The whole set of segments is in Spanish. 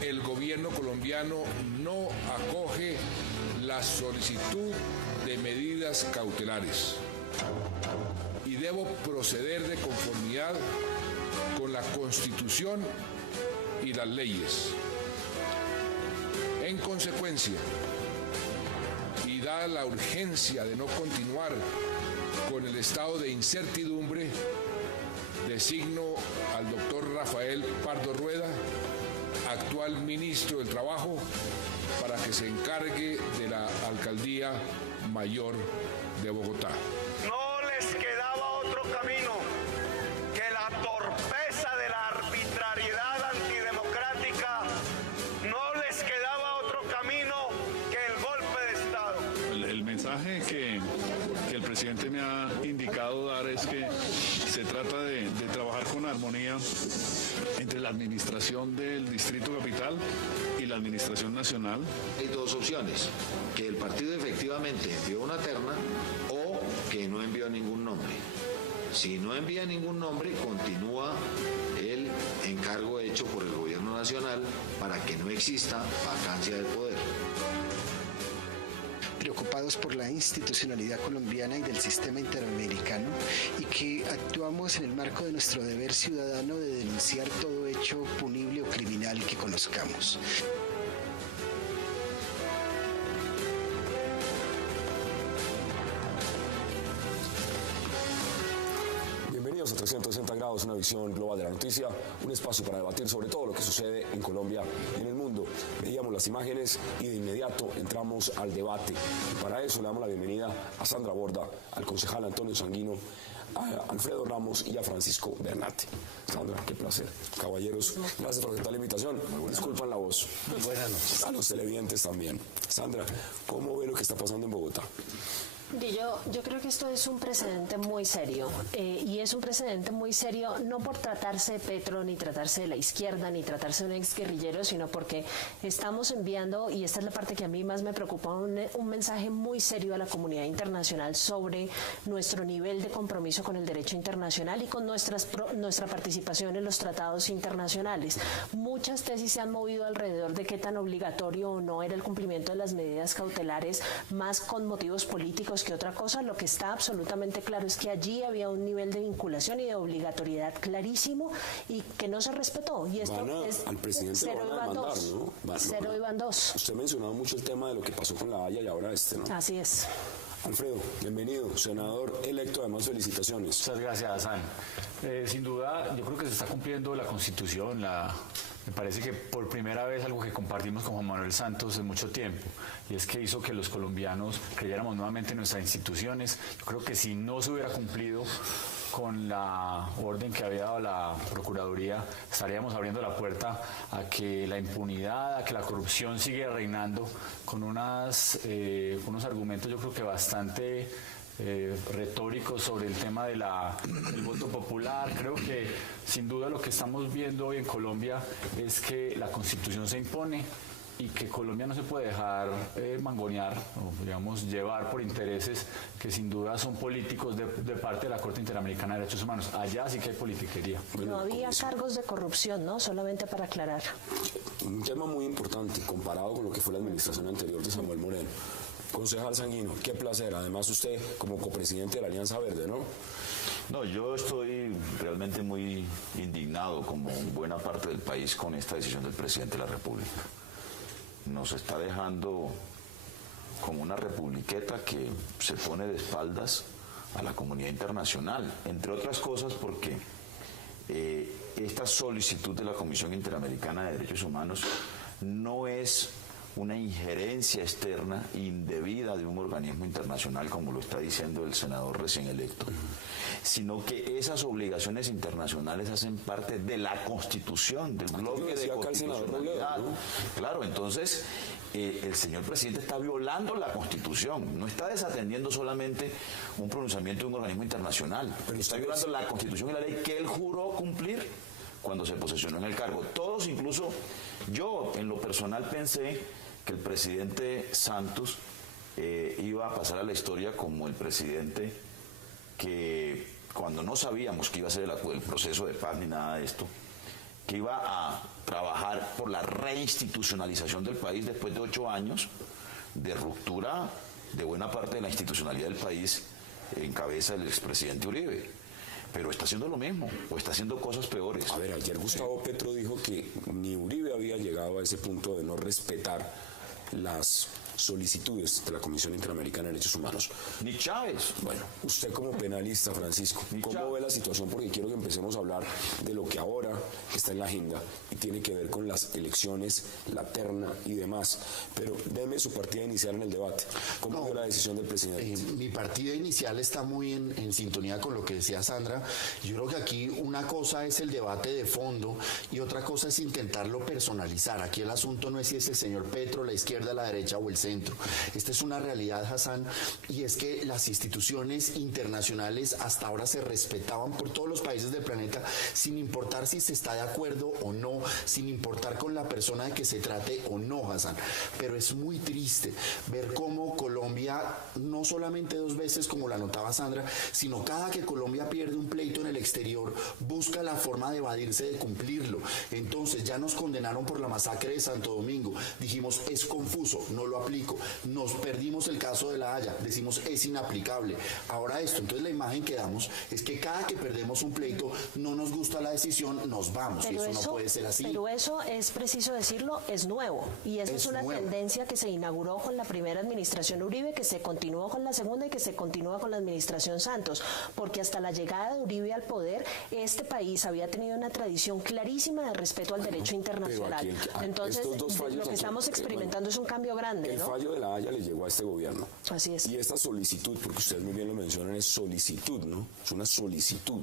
El gobierno colombiano no acoge la solicitud de medidas cautelares y debo proceder de conformidad con la Constitución y las leyes. En consecuencia, y dada la urgencia de no continuar con el estado de incertidumbre, designo al doctor Rafael Pardo Rueda, actual ministro del Trabajo, para que se encargue de la Alcaldía Mayor de Bogotá. No les quedaba otro camino que la torpeza de la arbitrariedad antidemocrática. No les quedaba otro camino que el golpe de Estado. El mensaje que el presidente me ha indicado dar es que se trata de trabajar con armonía entre la administración del Distrito Capital y la administración nacional. Hay dos opciones: que el partido efectivamente envió una terna o que no envió ningún nombre. Si no envía ningún nombre, continúa el encargo hecho por el gobierno nacional para que no exista vacancia del poder. Preocupados por la institucionalidad colombiana y del sistema interamericano, y que actuamos en el marco de nuestro deber ciudadano de denunciar todo hecho punible o criminal que conozcamos. Bienvenidos a 360 grados, una visión global de la noticia, un espacio para debatir sobre todo lo que sucede en Colombia y en el mundo. Veíamos las imágenes y de inmediato entramos al debate. Y para eso le damos la bienvenida a Sandra Borda, al concejal Antonio Sanguino, a Alfredo Ramos y a Francisco Bernate. Sandra, qué placer. Caballeros, gracias por aceptar la invitación. Disculpan la voz. Buenas noches. A los televidentes también. Sandra, ¿cómo ve lo que está pasando en Bogotá? Yo creo que esto es un precedente muy serio, y es un precedente muy serio no por tratarse de Petro, ni tratarse de la izquierda, ni tratarse de un exguerrillero, sino porque estamos enviando, y esta es la parte que a mí más me preocupa, un mensaje muy serio a la comunidad internacional sobre nuestro nivel de compromiso con el derecho internacional y con nuestra participación en los tratados internacionales. Muchas tesis se han movido alrededor de qué tan obligatorio o no era el cumplimiento de las medidas cautelares, más con motivos políticos que otra cosa. Lo que está absolutamente claro es que allí había un nivel de vinculación y de obligatoriedad clarísimo y que no se respetó. Y esto es al presidente cero lo van a demandar, ¿no? Cero y van dos. Usted mencionaba mucho el tema de lo que pasó con la Haya y ahora ¿no? Así es. Alfredo, bienvenido, senador electo, además felicitaciones. Muchas gracias, Hassan. Sin duda, yo creo que se está cumpliendo la Constitución, me parece que por primera vez algo que compartimos con Juan Manuel Santos en mucho tiempo, y es que hizo que los colombianos creyéramos nuevamente en nuestras instituciones. Yo creo que si no se hubiera cumplido con la orden que había dado la Procuraduría, estaríamos abriendo la puerta a que la impunidad, a que la corrupción sigue reinando con unos argumentos yo creo que bastante retóricos sobre el tema del voto popular. Creo que sin duda lo que estamos viendo hoy en Colombia es que la Constitución se impone y que Colombia no se puede dejar mangonear o, digamos, llevar por intereses que sin duda son políticos de parte de la Corte Interamericana de Derechos Humanos. Allá sí que hay politiquería. No había cargos de corrupción, ¿no? Solamente para aclarar. Un tema muy importante comparado con lo que fue la administración anterior de Samuel Moreno. Concejal Sanguino, qué placer. Además usted como copresidente de la Alianza Verde, ¿no? No, yo estoy realmente muy indignado, como buena parte del país, con esta decisión del presidente de la República. Nos está dejando como una republiqueta que se pone de espaldas a la comunidad internacional, entre otras cosas porque esta solicitud de la Comisión Interamericana de Derechos Humanos no es una injerencia externa indebida de un organismo internacional, como lo está diciendo el senador recién electo, sino que esas obligaciones internacionales hacen parte de la Constitución, del bloque de constitucionalidad. Claro, entonces el señor presidente está violando la Constitución, no está desatendiendo solamente un pronunciamiento de un organismo internacional, está violando la Constitución y la ley que él juró cumplir cuando se posesionó en el cargo. Todos, incluso yo en lo personal pensé que el presidente Santos iba a pasar a la historia como el presidente que, cuando no sabíamos que iba a ser el proceso de paz ni nada de esto, que iba a trabajar por la reinstitucionalización del país después de 8 años de ruptura de buena parte de la institucionalidad del país en cabeza del expresidente Uribe. Pero está haciendo lo mismo, o está haciendo cosas peores. A ver, ayer Gustavo Petro dijo que ni Uribe había llegado a ese punto de no respetar las solicitudes de la Comisión Interamericana de Derechos Humanos. Ni Chávez. Bueno, usted como penalista, Francisco, ¿cómo Chávez ve la situación? Porque quiero que empecemos a hablar de lo que ahora está en la agenda y tiene que ver con las elecciones, la terna y demás. Pero deme su partida inicial en el debate. ¿Cómo ve la decisión del presidente? Mi partida inicial está muy en sintonía con lo que decía Sandra. Yo creo que aquí una cosa es el debate de fondo y otra cosa es intentarlo personalizar. Aquí el asunto no es si es el señor Petro, la izquierda, la derecha o el centro. Esta es una realidad, Hassan, y es que las instituciones internacionales hasta ahora se respetaban por todos los países del planeta, sin importar si se está de acuerdo o no, sin importar con la persona de que se trate o no, Hassan. Pero es muy triste ver cómo Colombia, no solamente 2 veces como la notaba Sandra, sino cada que Colombia pierde un pleito en el exterior, busca la forma de evadirse de cumplirlo. Entonces ya nos condenaron por la masacre de Santo Domingo, dijimos es confuso, no lo aplico. Nos perdimos el caso de La Haya, decimos es inaplicable. Ahora esto, entonces la imagen que damos es que cada que perdemos un pleito, no nos gusta la decisión, nos vamos, pero y eso no puede ser así. Pero eso es preciso decirlo, es nuevo, y esa es una tendencia que se inauguró con la primera administración Uribe, que se continuó con la segunda y que se continúa con la administración Santos, porque hasta la llegada de Uribe al poder, este país había tenido una tradición clarísima de respeto al derecho internacional. Entonces, lo que estamos experimentando es un cambio grande, ¿no? El fallo de La Haya le llegó a este gobierno. Así es. Y esta solicitud, porque ustedes muy bien lo mencionan, es solicitud, ¿no? Es una solicitud.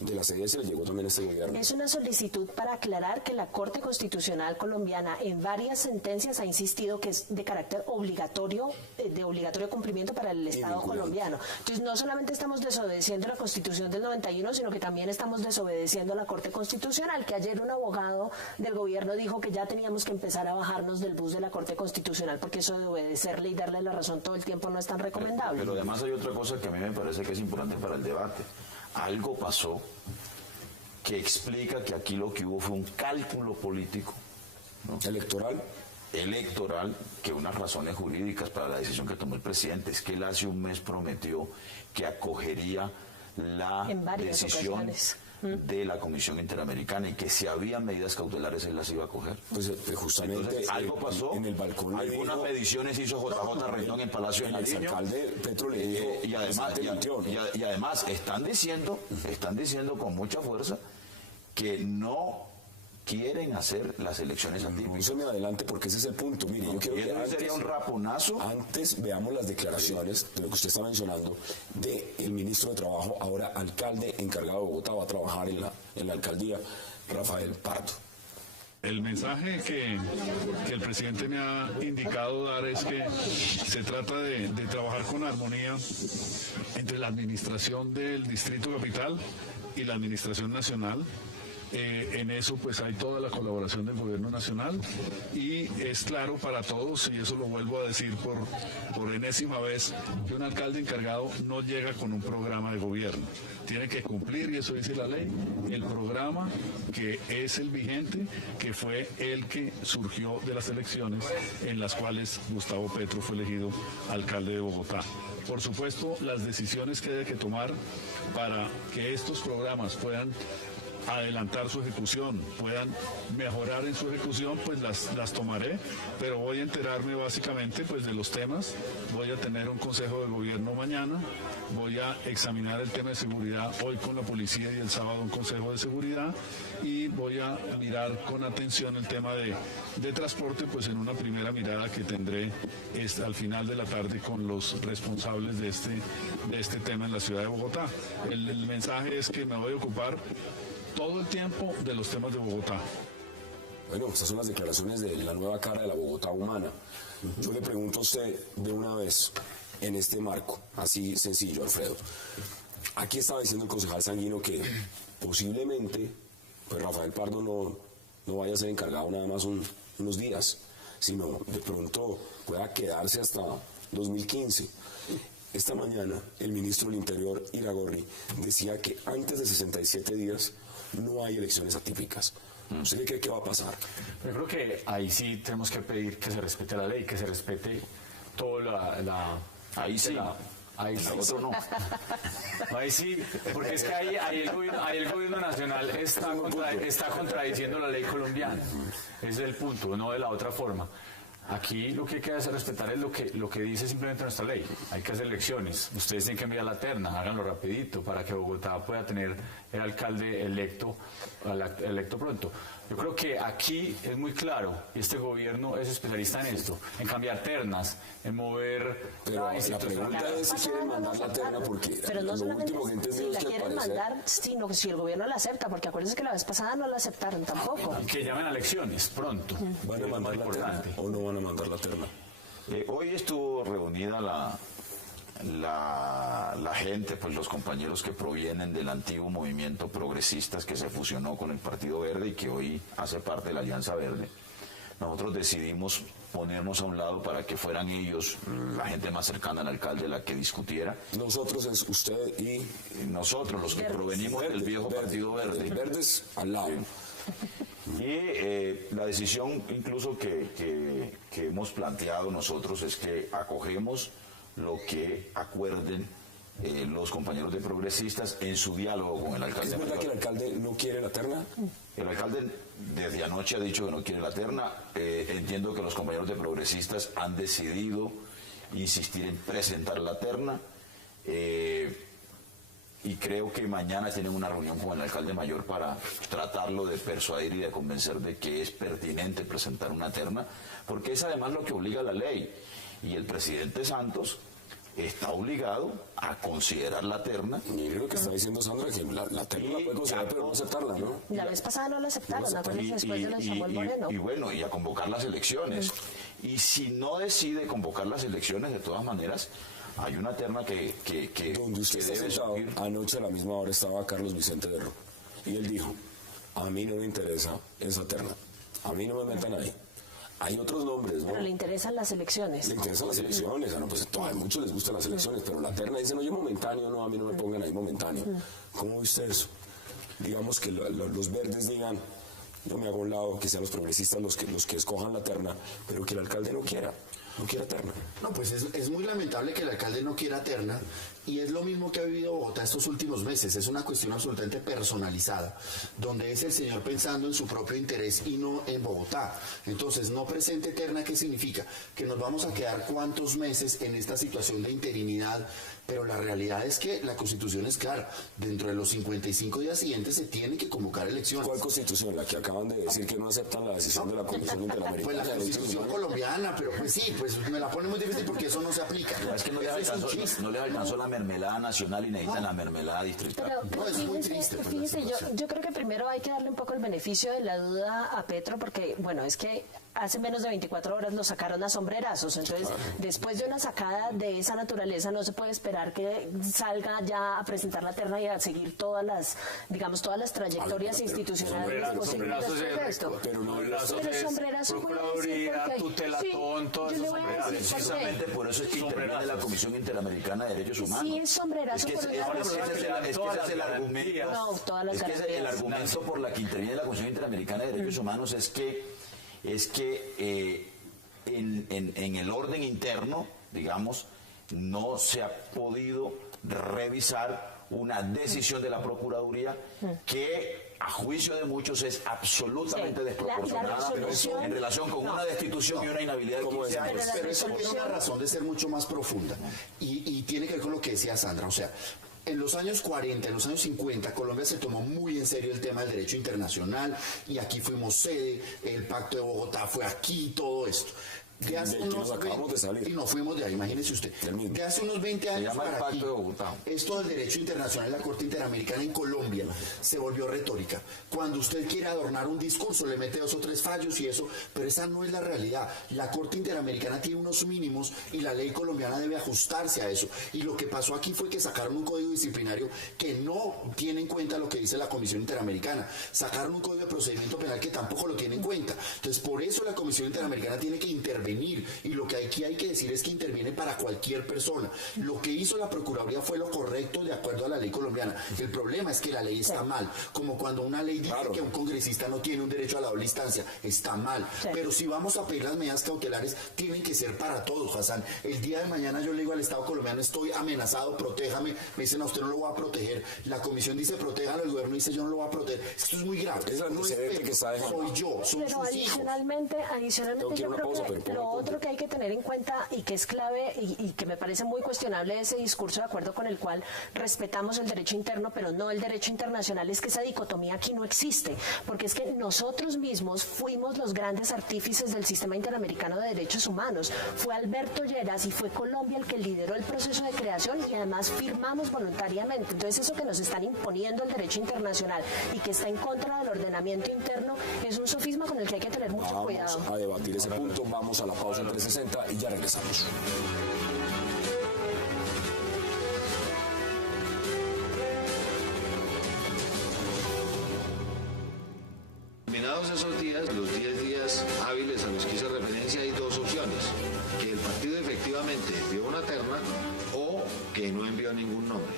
De la CDS le llegó también a este gobierno. Es una solicitud para aclarar que la Corte Constitucional colombiana en varias sentencias ha insistido que es de carácter obligatorio, de obligatorio cumplimiento para el Estado colombiano. Entonces, no solamente estamos desobedeciendo la Constitución del 91, sino que también estamos desobedeciendo a la Corte Constitucional, que ayer un abogado del gobierno dijo que ya teníamos que empezar a bajarnos del bus de la Corte Constitucional, porque eso de obedecerle y darle la razón todo el tiempo no es tan recomendable. Pero además hay otra cosa que a mí me parece que es importante para el debate. Algo pasó que explica que aquí lo que hubo fue un cálculo político, ¿no? Electoral, que unas razones jurídicas para la decisión que tomó el presidente es que él hace un mes prometió que acogería la decisión de la Comisión Interamericana y que si había medidas cautelares él las iba a coger. Pues justamente entonces, algo pasó, en el balcón algunas mediciones hizo JJ Rendón en Palacio de Nariño. El alcalde Petro le dijo, y además están diciendo con mucha fuerza que no quieren hacer las elecciones atípicas. No se me adelante porque ese es el punto. Mire, yo quiero que antes, sería un raponazo. Antes veamos las declaraciones de lo que usted está mencionando del ministro de Trabajo, ahora alcalde encargado de Bogotá, va a trabajar en la alcaldía, Rafael Pardo. El mensaje que el presidente me ha indicado dar es que se trata de trabajar con armonía entre la administración del Distrito Capital y la administración nacional. En eso pues hay toda la colaboración del gobierno nacional y es claro para todos, y eso lo vuelvo a decir por enésima vez, que un alcalde encargado no llega con un programa de gobierno. Tiene que cumplir, y eso dice la ley, el programa que es el vigente, que fue el que surgió de las elecciones en las cuales Gustavo Petro fue elegido alcalde de Bogotá. Por supuesto, las decisiones que debe que tomar para que estos programas puedan adelantar su ejecución, puedan mejorar en su ejecución, pues las tomaré, pero voy a enterarme básicamente pues de los temas, voy a tener un consejo de gobierno mañana, voy a examinar el tema de seguridad hoy con la policía y el sábado un consejo de seguridad y voy a mirar con atención el tema de transporte, pues en una primera mirada que tendré al final de la tarde con los responsables de este tema en la ciudad de Bogotá. El mensaje es que me voy a ocupar todo el tiempo de los temas de Bogotá. Bueno, estas son las declaraciones de la nueva cara de la Bogotá humana. Yo le pregunto a usted de una vez, en este marco, así sencillo, Alfredo. Aquí estaba diciendo el concejal Sanguino que posiblemente pues Rafael Pardo no vaya a ser encargado nada más unos días, sino de pronto pueda quedarse hasta 2015. Esta mañana el ministro del Interior, Iragorri, decía que antes de 67 días no hay elecciones atípicas. ¿Usted qué cree que va a pasar? Yo creo que ahí sí tenemos que pedir que se respete la ley, que se respete todo Ahí sí. Ahí sí. Otro no. Ahí sí, porque es que ahí el gobierno nacional está contradiciendo la ley colombiana. Ese es el punto, no de la otra forma. Aquí lo que hay que hacer respetar es lo que dice simplemente nuestra ley. Hay que hacer elecciones. Ustedes tienen que enviar la terna, háganlo rapidito para que Bogotá pueda tener el alcalde electo pronto. Yo creo que aquí es muy claro, y este gobierno es especialista en esto, en cambiar ternas, en mover... Pero la pregunta es si quieren mandar la terna, porque pero no lo solamente último que entendí si es la que quieren mandar, sino si el gobierno la acepta, porque acuérdense que la vez pasada no la aceptaron tampoco. Que llamen a elecciones pronto. ¿Van a mandar la terna o no van a mandar la terna? Hoy estuvo reunida la gente, pues los compañeros que provienen del antiguo movimiento progresistas que se fusionó con el Partido Verde y que hoy hace parte de la Alianza Verde. Nosotros decidimos ponernos a un lado para que fueran ellos, la gente más cercana al alcalde, la que discutiera. Nosotros es usted y... Nosotros, los que provenimos del viejo Partido Verde. Verdes al lado. Y la decisión incluso que hemos planteado nosotros es que acogemos lo que acuerden los compañeros de progresistas en su diálogo con el alcalde. ¿Es verdad que el alcalde no quiere la terna? El alcalde desde anoche ha dicho que no quiere la terna. Entiendo que los compañeros de progresistas han decidido insistir en presentar la terna. Y creo que mañana tienen una reunión con el alcalde mayor para tratarlo de persuadir y de convencer de que es pertinente presentar una terna, porque es además lo que obliga la ley. Y el presidente Santos está obligado a considerar la terna. Mire lo que está diciendo Sandra, que la terna la puede considerar, pero no aceptarla, ¿no? La vez pasada no la aceptaron, acuérdense después de lo de Samuel Moreno. Y bueno, y a convocar las elecciones. Y si no decide convocar las elecciones, de todas maneras, hay una terna que donde usted está debe sentado, subir. anoche a la misma hora estaba Carlos Vicente Berro, y él dijo, a mí no me interesa esa terna, a mí no me metan ahí. Hay otros nombres, ¿no? Pero le interesan las elecciones. Le interesan las elecciones, no, pues a muchos les gustan las elecciones, pero la terna dice, no, yo momentáneo, no, a mí no me pongan ahí momentáneo. ¿Cómo viste eso? Digamos que los verdes digan, yo me hago a un lado, que sean los progresistas los que escojan la terna, pero que el alcalde no quiera terna. No, pues es muy lamentable que el alcalde no quiera terna, y es lo mismo que ha vivido Bogotá estos últimos meses. Es una cuestión absolutamente personalizada, donde es el señor pensando en su propio interés y no en Bogotá. Entonces, no presente terna, ¿qué significa? Que nos vamos a quedar cuántos meses en esta situación de interinidad, pero la realidad es que la Constitución es clara. Dentro de los 55 días siguientes se tiene que convocar elecciones. ¿Cuál Constitución? La que acaban de decir que no aceptan la decisión de la Comisión Interamericana. Pues la Constitución colombiana, pero pues sí, pues me la pone muy difícil porque eso no se aplica. Es que no les alcanzó la mermelada nacional y necesitan la mermelada distrital. Pero es muy triste, pues, fíjese, yo creo que primero hay que darle un poco el beneficio de la duda a Petro, porque, bueno, es que hace menos de 24 horas lo sacaron a sombrerazos. Entonces, después de una sacada de esa naturaleza, no se puede esperar que salga ya a presentar la terna y a seguir todas las trayectorias institucionales posibles después de esto. Pero sombrerazo Procuraduría, tutelatón, todas esas sombrerazos. Precisamente por eso es que interviene la Comisión Interamericana de Derechos Humanos. Sí, es sombrerazo. Es que ese es el argumento. No, todas las garantías. El argumento por la que interviene la Comisión Interamericana de Derechos Humanos es que en el orden interno, digamos, no se ha podido revisar una decisión de la Procuraduría que, a juicio de muchos, es absolutamente desproporcionada en relación con una destitución y una inhabilidad de 15 años. Pero eso tiene una razón de ser mucho más profunda, y tiene que ver con lo que decía Sandra. O sea, en los años 40, en los años 50, Colombia se tomó muy en serio el tema del derecho internacional, y aquí fuimos sede, el Pacto de Bogotá fue aquí, todo esto. De hace del que nos acabamos de salir. Y nos fuimos de ahí, imagínese usted. De hace unos 20 años para aquí, esto del derecho internacional, la Corte Interamericana en Colombia, se volvió retórica. Cuando usted quiere adornar un discurso, le mete 2 o 3 fallos y eso, pero esa no es la realidad. La Corte Interamericana tiene unos mínimos y la ley colombiana debe ajustarse a eso. Y lo que pasó aquí fue que sacaron un código disciplinario que no tiene en cuenta lo que dice la Comisión Interamericana. Sacaron un código de procedimiento penal que tampoco lo tiene en cuenta. Entonces, por eso la Comisión Interamericana tiene que intervenir. Y lo que aquí hay que decir es que interviene para cualquier persona. Lo que hizo la Procuraduría fue lo correcto de acuerdo a la ley colombiana. El problema es que la ley está mal. Como cuando una ley dice que un congresista no tiene un derecho a la doble instancia. Está mal. Pero si vamos a pedir las medidas cautelares, tienen que ser para todos, Hassan. El día de mañana yo le digo al Estado colombiano, estoy amenazado, protéjame. Me dicen, a usted no lo voy a proteger. La comisión dice, protéjalo. El gobierno dice, yo no lo voy a proteger. Esto es muy grave. Es el antecedente que está dejando. Soy yo, son pero sus hijos. adicionalmente yo creo que lo otro que hay que tener en cuenta y que es clave y que me parece muy cuestionable ese discurso de acuerdo con el cual respetamos el derecho interno pero no el derecho internacional, es que esa dicotomía aquí no existe, porque es que nosotros mismos fuimos los grandes artífices del sistema interamericano de derechos humanos. Fue Alberto Lleras y fue Colombia el que lideró el proceso de creación y además firmamos voluntariamente. Entonces eso que nos están imponiendo el derecho internacional y que está en contra del ordenamiento interno es un sofisma con el que hay que tener mucho cuidado. Vamos a debatir ese punto, vamos a la pausa en 360 y ya regresamos. Terminados esos días, los 10 días hábiles a los que hice referencia, hay 2 opciones: que el partido efectivamente envió una terna o que no envió ningún nombre.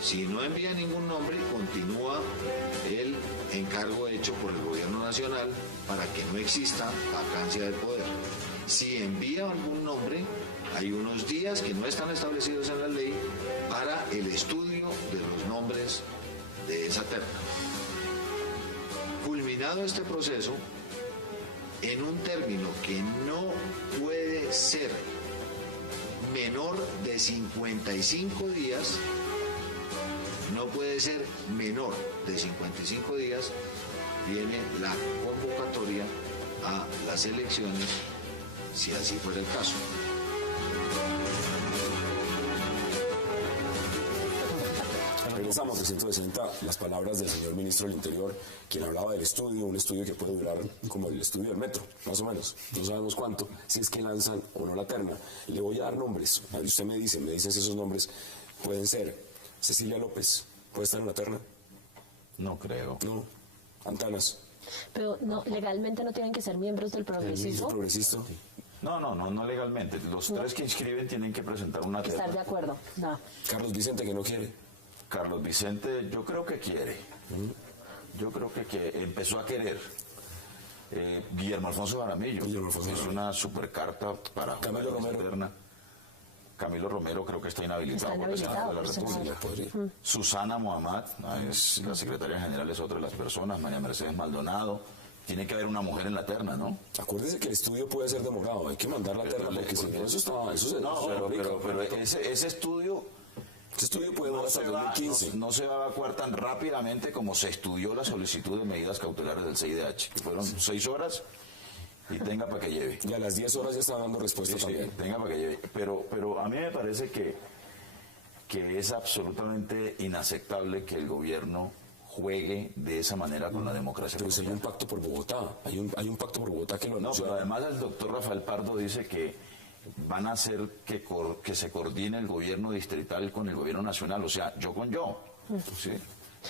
Si no envía ningún nombre, continúa el encargo hecho por el gobierno nacional para que no exista vacancia de poder. Si envía algún nombre, hay unos días que no están establecidos en la ley para el estudio de los nombres de esa terna. Culminado este proceso, en un término que no puede ser menor de 55 días, no puede ser menor de 55 días, viene la convocatoria a las elecciones, si así fuera el caso. Regresamos a 160, las palabras del señor ministro del Interior, quien hablaba del estudio, un estudio que puede durar como el estudio del metro, más o menos, no sabemos cuánto, si es que lanzan o no la terna. Le voy a dar nombres, usted me dice si esos nombres pueden ser. Cecilia López, ¿puede estar en la terna? No creo. No. Antanas. Pero no, legalmente no tienen que ser miembros del progresismo. ¿El progresista? No legalmente. Los 3 que inscriben tienen que presentar una terna. Estar de acuerdo. No. Carlos Vicente, que no quiere. Carlos Vicente, yo creo que quiere. Yo creo que empezó a querer. Guillermo Alfonso Jaramillo hizo una super carta para Camilo Romero. Terna. Camilo Romero creo que está inhabilitado por el Senado de la República. Susana Muhammad, es la secretaria general, es otra de las personas. María Mercedes Maldonado. Tiene que haber una mujer en la terna, ¿no? Acuérdese que el estudio puede ser demorado, hay que mandar la terna, porque si no, pero ese estudio... Este estudio puede durar hasta el 2015. No se va a evacuar tan rápidamente como se estudió la solicitud de medidas cautelares del CIDH, que fueron 6 horas y tenga para que lleve. Y a las 10 horas ya está dando respuesta también. Tenga para que lleve. Pero a mí me parece que es absolutamente inaceptable que el gobierno juegue de esa manera con la democracia. Pero si hay un pacto por Bogotá, hay un pacto por Bogotá que lo anunció. No, pero además el doctor Rafael Pardo dice que van a hacer que se coordine el gobierno distrital con el gobierno nacional, o sea, yo con yo. ¿Sí?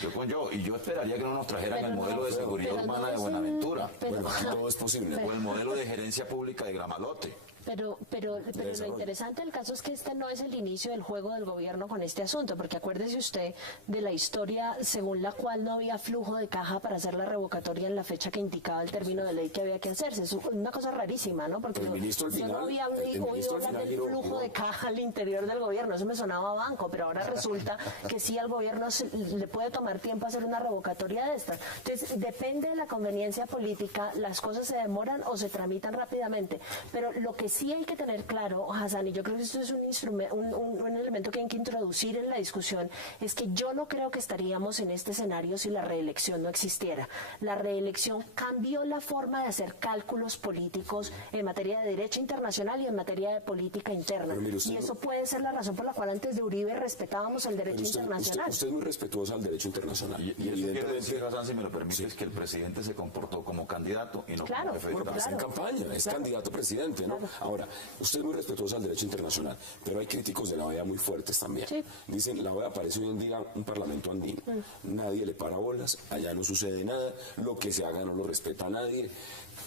Yo con yo, y yo esperaría que no nos trajeran el modelo de seguridad urbana de Buenaventura. Bueno, aquí todo es posible. O el modelo de gerencia pública de Gramalote. Pero lo interesante del caso es que este no es el inicio del juego del gobierno con este asunto, porque acuérdese usted de la historia según la cual no había flujo de caja para hacer la revocatoria en la fecha que indicaba el término de ley que había que hacerse. Es una cosa rarísima, ¿no? Porque yo no había oído hablar del flujo de caja al interior del gobierno, eso me sonaba a banco, pero ahora resulta que sí al gobierno le puede tomar tiempo hacer una revocatoria de estas. Entonces, depende de la conveniencia política, las cosas se demoran o se tramitan rápidamente, pero lo que sí hay que tener claro, Hassan, y yo creo que esto es un elemento que hay que introducir en la discusión, es que yo no creo que estaríamos en este escenario si la reelección no existiera. La reelección cambió la forma de hacer cálculos políticos en materia de derecho internacional y en materia de política interna. Mire, y eso puede ser la razón por la cual antes de Uribe respetábamos el derecho internacional. Usted es muy respetuoso al derecho internacional. Y eso quiere decir, Hassan, si me lo permites, que el presidente se comportó como candidato y no como jefe. Bueno, pues en campaña, es candidato a presidente, ¿no? Ahora, usted es muy respetuoso al derecho internacional, pero hay críticos de la OEA muy fuertes también. Sí. Dicen, la OEA parece hoy en día un parlamento andino. Nadie le para bolas, allá no sucede nada, lo que se haga no lo respeta a nadie.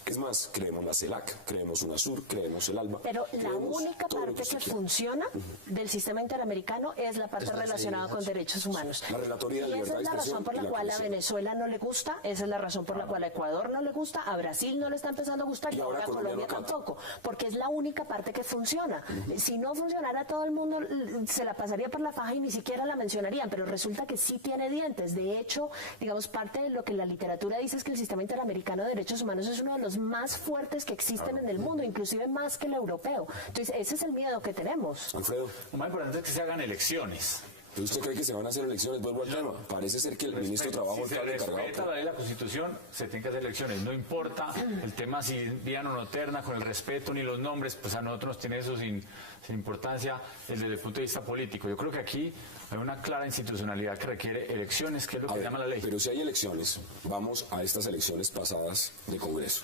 Es más, creemos la CELAC, creemos UNASUR, creemos el ALBA. Pero la única parte que funciona del sistema interamericano es la parte relacionada con derechos humanos. La relatoría de libertad de expresión. Esa es la razón por la cual a Venezuela no le gusta, esa es la razón por la cual a Ecuador no le gusta, a Brasil no le está empezando a gustar y ahora a Colombia tampoco, porque es la única parte que funciona. Si no funcionara, todo el mundo se la pasaría por la faja y ni siquiera la mencionarían, pero resulta que sí tiene dientes. De hecho, digamos, parte de lo que la literatura dice es que el sistema interamericano de derechos humanos es uno de los más fuertes que existen en el mundo, inclusive más que el europeo. Entonces, ese es el miedo que tenemos. Alfredo. Lo más importante es que se hagan elecciones. ¿Pero usted cree que se van a hacer elecciones? Vuelvo al tema. Parece ser que el ministro de Trabajo está encargado. Si se respeta la ley de la Constitución, se tienen que hacer elecciones. No importa el tema si diana o no terna, con el respeto ni los nombres, pues a nosotros nos tiene eso sin importancia desde el punto de vista político. Yo creo que aquí hay una clara institucionalidad que requiere elecciones, que es lo que llama la ley. Pero si hay elecciones, vamos a estas elecciones pasadas de Congreso.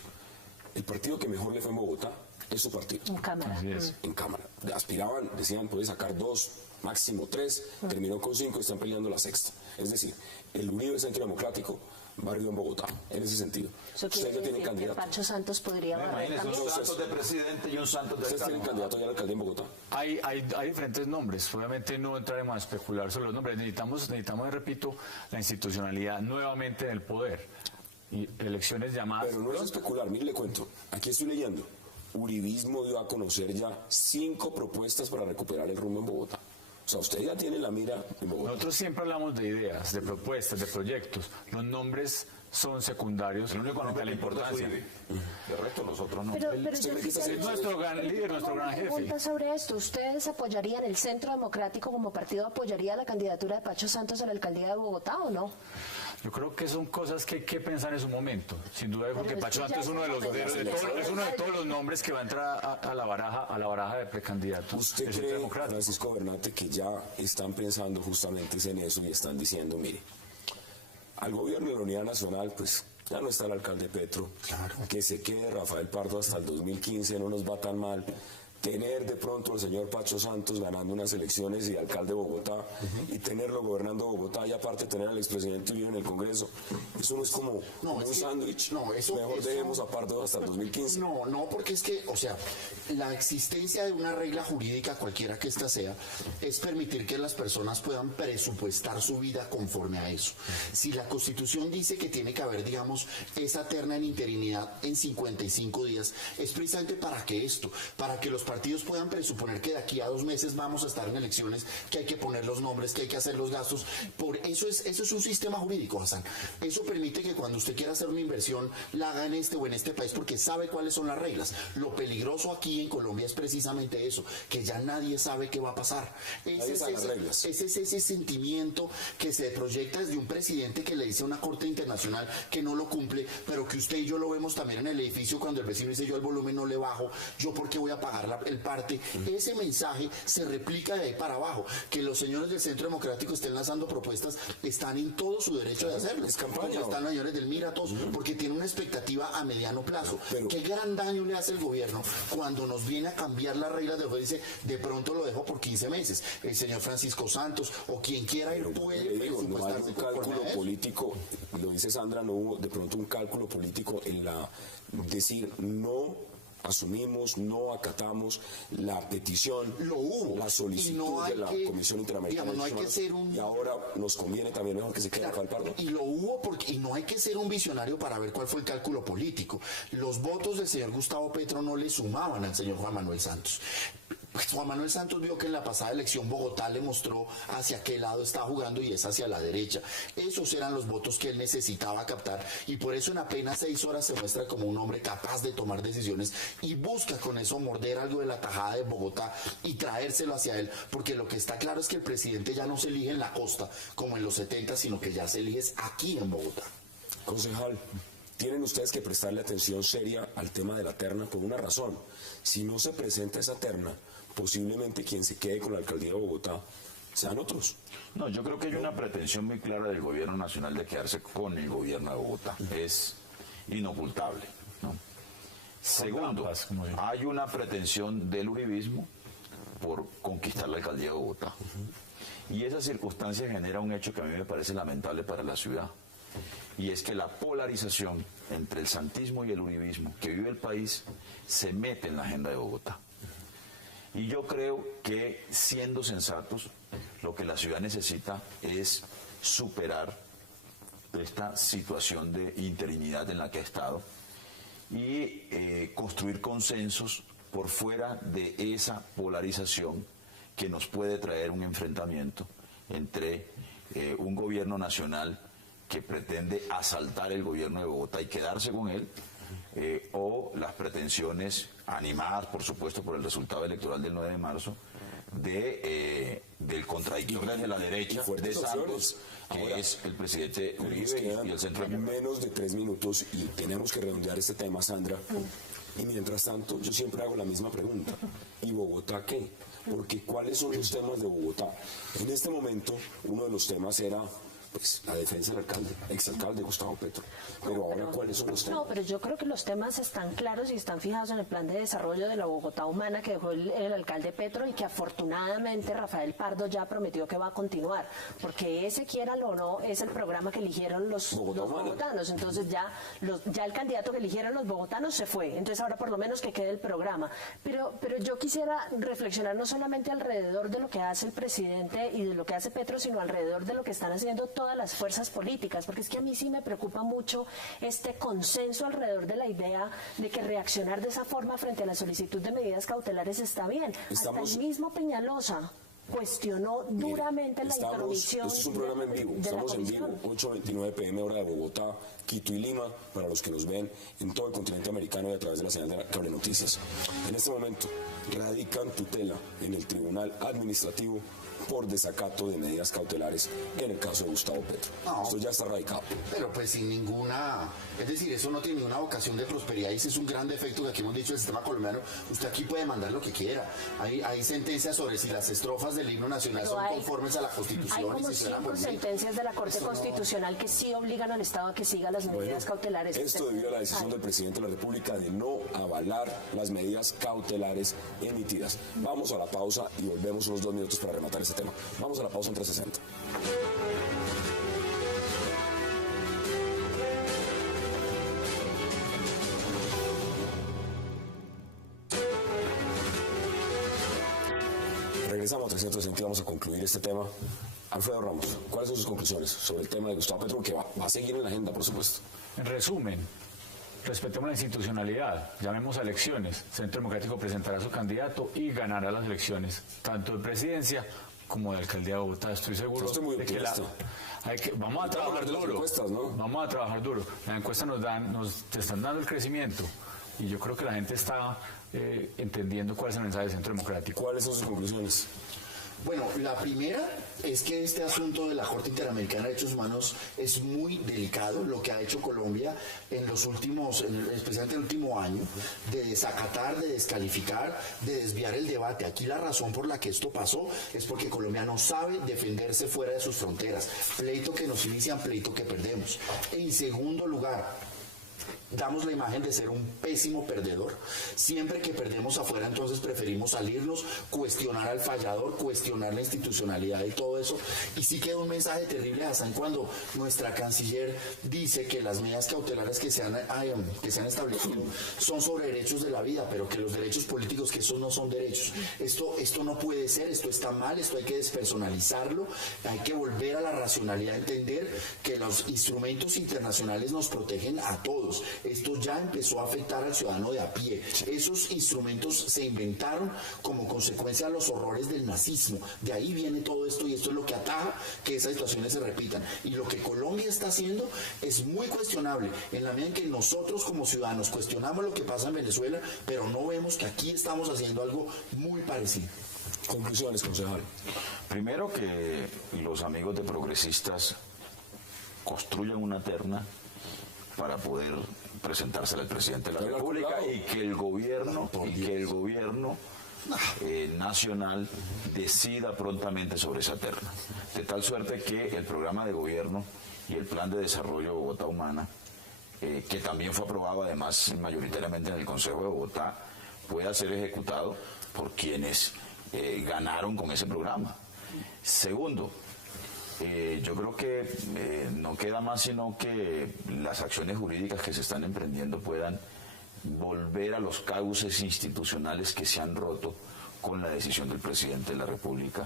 El partido que mejor le fue en Bogotá es su partido. En Cámara. Así es. En Cámara. Aspiraban, decían, puede sacar 2, máximo 3, terminó con 5 y están peleando la sexta. Es decir, el Unido Centro Democrático barrio en Bogotá, en ese sentido. Ustedes ya tienen candidato. Pacho Santos podría barrer también. Un Santos de presidente y un Santos de ¿Ustedes tienen candidato ya al alcalde en Bogotá? Hay diferentes nombres. Obviamente no entraremos a especular sobre los nombres. Necesitamos, repito, la institucionalidad nuevamente en el poder. Y elecciones llamadas. Pero no es especular, mire, le cuento. Aquí estoy leyendo. Uribismo dio a conocer ya 5 propuestas para recuperar el rumbo en Bogotá. O sea, usted ya tiene la mira en Bogotá. Nosotros siempre hablamos de ideas, de propuestas, de proyectos. Los nombres son secundarios. El único nombre que le importa es Uribe. De resto, nosotros no. Pero es nuestro gran líder, nuestro gran jefe. Pregunta sobre esto. ¿Ustedes apoyarían, el Centro Democrático como partido apoyaría la candidatura de Pacho Santos a la alcaldía de Bogotá o no? Yo creo que son cosas que hay que pensar en su momento. Sin duda, porque Pacho Santos es uno de todos los nombres que va a entrar a la baraja de precandidatos. ¿Usted cree, Francisco Bernate, que ya están pensando justamente en eso y están diciendo, mire, al gobierno de la Unidad Nacional, pues ya no está el alcalde Petro, claro, que se quede Rafael Pardo hasta el 2015, no nos va tan mal? Tener de pronto al señor Pacho Santos ganando unas elecciones y alcalde de Bogotá, y tenerlo gobernando Bogotá, y aparte tener al expresidente Uribe en el Congreso, eso no es como un sándwich. Mejor dejemos a Pardo hasta el 2015. No, porque es que, o sea, la existencia de una regla jurídica, cualquiera que ésta sea, es permitir que las personas puedan presupuestar su vida conforme a eso. Si la Constitución dice que tiene que haber, digamos, esa terna en interinidad en 55 días, es precisamente para que los partidos puedan presuponer que de aquí a 2 meses vamos a estar en elecciones, que hay que poner los nombres, que hay que hacer los gastos. Por eso es un sistema jurídico, Hassan. Eso permite que cuando usted quiera hacer una inversión la haga en este o en este país, porque sabe cuáles son las reglas. Lo peligroso aquí en Colombia es precisamente eso, que ya nadie sabe qué va a pasar. Ese es ese sentimiento que se proyecta desde un presidente que le dice a una corte internacional que no lo cumple, pero que usted y yo lo vemos también en el edificio cuando el vecino dice, yo el volumen no le bajo, yo por qué voy a pagar el parte. Ese mensaje se replica de ahí para abajo. Que los señores del Centro Democrático estén lanzando propuestas, están en todo su derecho de hacerlo. Es campaña. Están los señores del Mira, todos, porque tienen una expectativa a mediano plazo. Pero qué gran daño le hace el gobierno cuando nos viene a cambiar las reglas del juego, dice, de pronto lo dejo por 15 meses. El señor Francisco Santos o quien quiera ir puede no hay un cálculo político, lo dice Sandra, no hubo de pronto un cálculo político en decir no asumimos, no acatamos la petición, lo hubo, la solicitud de la Comisión Interamericana, y ahora nos conviene también mejor que se quede Rafael Pardo. Y lo hubo y no hay que ser un visionario para ver cuál fue el cálculo político. Los votos del señor Gustavo Petro no le sumaban al señor Juan Manuel Santos. Pues Juan Manuel Santos vio que en la pasada elección Bogotá le mostró hacia qué lado está jugando y es hacia la derecha. Esos eran los votos que él necesitaba captar y por eso en apenas 6 horas se muestra como un hombre capaz de tomar decisiones y busca con eso morder algo de la tajada de Bogotá y traérselo hacia él, porque lo que está claro es que el presidente ya no se elige en la costa como en los 70, sino que ya se elige aquí en Bogotá. Concejal, tienen ustedes que prestarle atención seria al tema de la terna por una razón. Si no se presenta esa terna, posiblemente quien se quede con la alcaldía de Bogotá sean otros. No, yo creo que hay una pretensión muy clara del gobierno nacional de quedarse con el gobierno de Bogotá. Es inocultable, ¿no? Segundo, hay una pretensión del uribismo por conquistar la alcaldía de Bogotá. Y esa circunstancia genera un hecho que a mí me parece lamentable para la ciudad. Y es que la polarización entre el santismo y el uribismo que vive el país se mete en la agenda de Bogotá. Y yo creo que, siendo sensatos, lo que la ciudad necesita es superar esta situación de interinidad en la que ha estado y construir consensos por fuera de esa polarización que nos puede traer un enfrentamiento entre un gobierno nacional que pretende asaltar el gobierno de Bogotá y quedarse con él, o las pretensiones animadas, por supuesto, por el resultado electoral del 9 de marzo, del contradictor de la derecha, de Santos, que ahora, es el presidente Uribe y el centro. Menos de 3 minutos y tenemos que redondear este tema, Sandra. Y mientras tanto, yo siempre hago la misma pregunta. ¿Y Bogotá qué? Porque ¿cuáles son los temas de Bogotá? En este momento, uno de los temas era pues la defensa del alcalde, exalcalde Gustavo Petro. Pero ahora, ¿cuáles son los temas? No, pero yo creo que los temas están claros y están fijados en el plan de desarrollo de la Bogotá humana que dejó el alcalde Petro y que afortunadamente Rafael Pardo ya prometió que va a continuar, porque ese, quieran o no, es el programa que eligieron los bogotanos. Entonces ya el candidato que eligieron los bogotanos se fue, entonces ahora por lo menos que quede el programa. Pero yo quisiera reflexionar no solamente alrededor de lo que hace el presidente y de lo que hace Petro, sino alrededor de lo que están haciendo todas las fuerzas políticas, porque es que a mí sí me preocupa mucho este consenso alrededor de la idea de que reaccionar de esa forma frente a la solicitud de medidas cautelares está bien. Hasta el mismo Peñalosa cuestionó duramente la intromisión. Esto es un programa en vivo, estamos en vivo, 8:29 p.m. hora de Bogotá, Quito y Lima, para los que nos ven en todo el continente americano y a través de la señal de Cable Noticias. En este momento radican tutela en el Tribunal Administrativo por desacato de medidas cautelares en el caso de Gustavo Petro. No, esto ya está radicado. Pero pues sin ninguna, es decir, eso no tiene ninguna vocación de prosperidad y ese es un gran defecto que aquí hemos dicho del sistema colombiano. Usted aquí puede mandar lo que quiera. Hay sentencias sobre si las estrofas del himno nacional son conformes a la Constitución. Hay como 5 sentencias de la Corte Constitucional que sí obligan al Estado a que siga las medidas cautelares. Esto debido a la decisión del presidente de la República de no avalar las medidas cautelares emitidas. Vamos a la pausa y volvemos unos 2 minutos para rematar este tema. Vamos a la pausa en 360. Regresamos a 360 y vamos a concluir este tema. Alfredo Ramos, ¿cuáles son sus conclusiones sobre el tema de Gustavo Petro? Que va a seguir en la agenda, por supuesto. En resumen, respetemos la institucionalidad, llamemos a elecciones. Centro Democrático presentará a su candidato y ganará las elecciones, tanto de presidencia como de alcaldía de Bogotá. Estoy seguro de que vamos a trabajar duro. ¿No? Vamos a trabajar duro. Las encuestas nos están dando el crecimiento y yo creo que la gente está entendiendo cuál es el mensaje del Centro Democrático. ¿Cuáles son sus conclusiones? Bueno, la primera es que este asunto de la Corte Interamericana de Derechos Humanos es muy delicado, lo que ha hecho Colombia en los últimos, especialmente en el último año, de desacatar, de descalificar, de desviar el debate. Aquí la razón por la que esto pasó es porque Colombia no sabe defenderse fuera de sus fronteras. Pleito que nos inician, pleito que perdemos. En segundo lugar, damos la imagen de ser un pésimo perdedor. Siempre que perdemos afuera, entonces preferimos salirnos, cuestionar al fallador, cuestionar la institucionalidad y todo eso. Y sí queda un mensaje terrible, Hassan, cuando nuestra canciller dice que las medidas cautelares que se han establecido son sobre derechos de la vida, pero que los derechos políticos, que esos no son derechos. Esto no puede ser, esto está mal, esto hay que despersonalizarlo, hay que volver a la racionalidad, entender que los instrumentos internacionales nos protegen a todos. esto ya empezó a afectar al ciudadano de a pie. Esos instrumentos se inventaron como consecuencia de los horrores del nazismo. De ahí viene todo esto y esto es lo que ataja que esas situaciones se repitan. Y lo que Colombia está haciendo es muy cuestionable en la medida en que nosotros como ciudadanos cuestionamos lo que pasa en Venezuela, pero no vemos que aquí estamos haciendo algo muy parecido. Conclusiones, concejal. Primero, que los amigos de progresistas construyan una terna para poder presentársela al presidente de la República y que el gobierno nacional decida prontamente sobre esa terna. De tal suerte que el programa de gobierno y el plan de desarrollo de Bogotá Humana, que también fue aprobado además mayoritariamente en el Consejo de Bogotá, pueda ser ejecutado por quienes ganaron con ese programa. Segundo, yo creo que no queda más sino que las acciones jurídicas que se están emprendiendo puedan volver a los cauces institucionales que se han roto con la decisión del presidente de la República,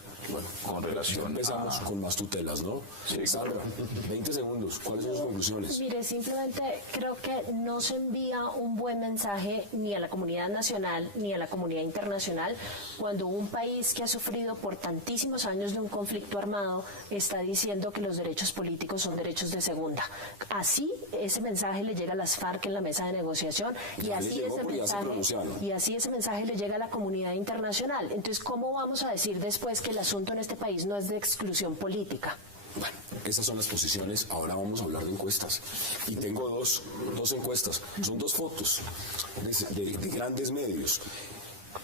con relación empezamos con más tutelas, ¿no? Sí, Sandra, 20 segundos, ¿cuáles son sus conclusiones? Mire, simplemente creo que no se envía un buen mensaje ni a la comunidad nacional ni a la comunidad internacional cuando un país que ha sufrido por tantísimos años de un conflicto armado está diciendo que los derechos políticos son derechos de segunda. Así ese mensaje le llega a las FARC en la mesa de negociación y así ese mensaje le llega a la comunidad internacional. Entonces, ¿cómo vamos a decir después que el asunto en este país no es de exclusión política? Bueno, esas son las posiciones. Ahora vamos a hablar de encuestas. Y tengo dos encuestas. Son dos fotos de grandes medios.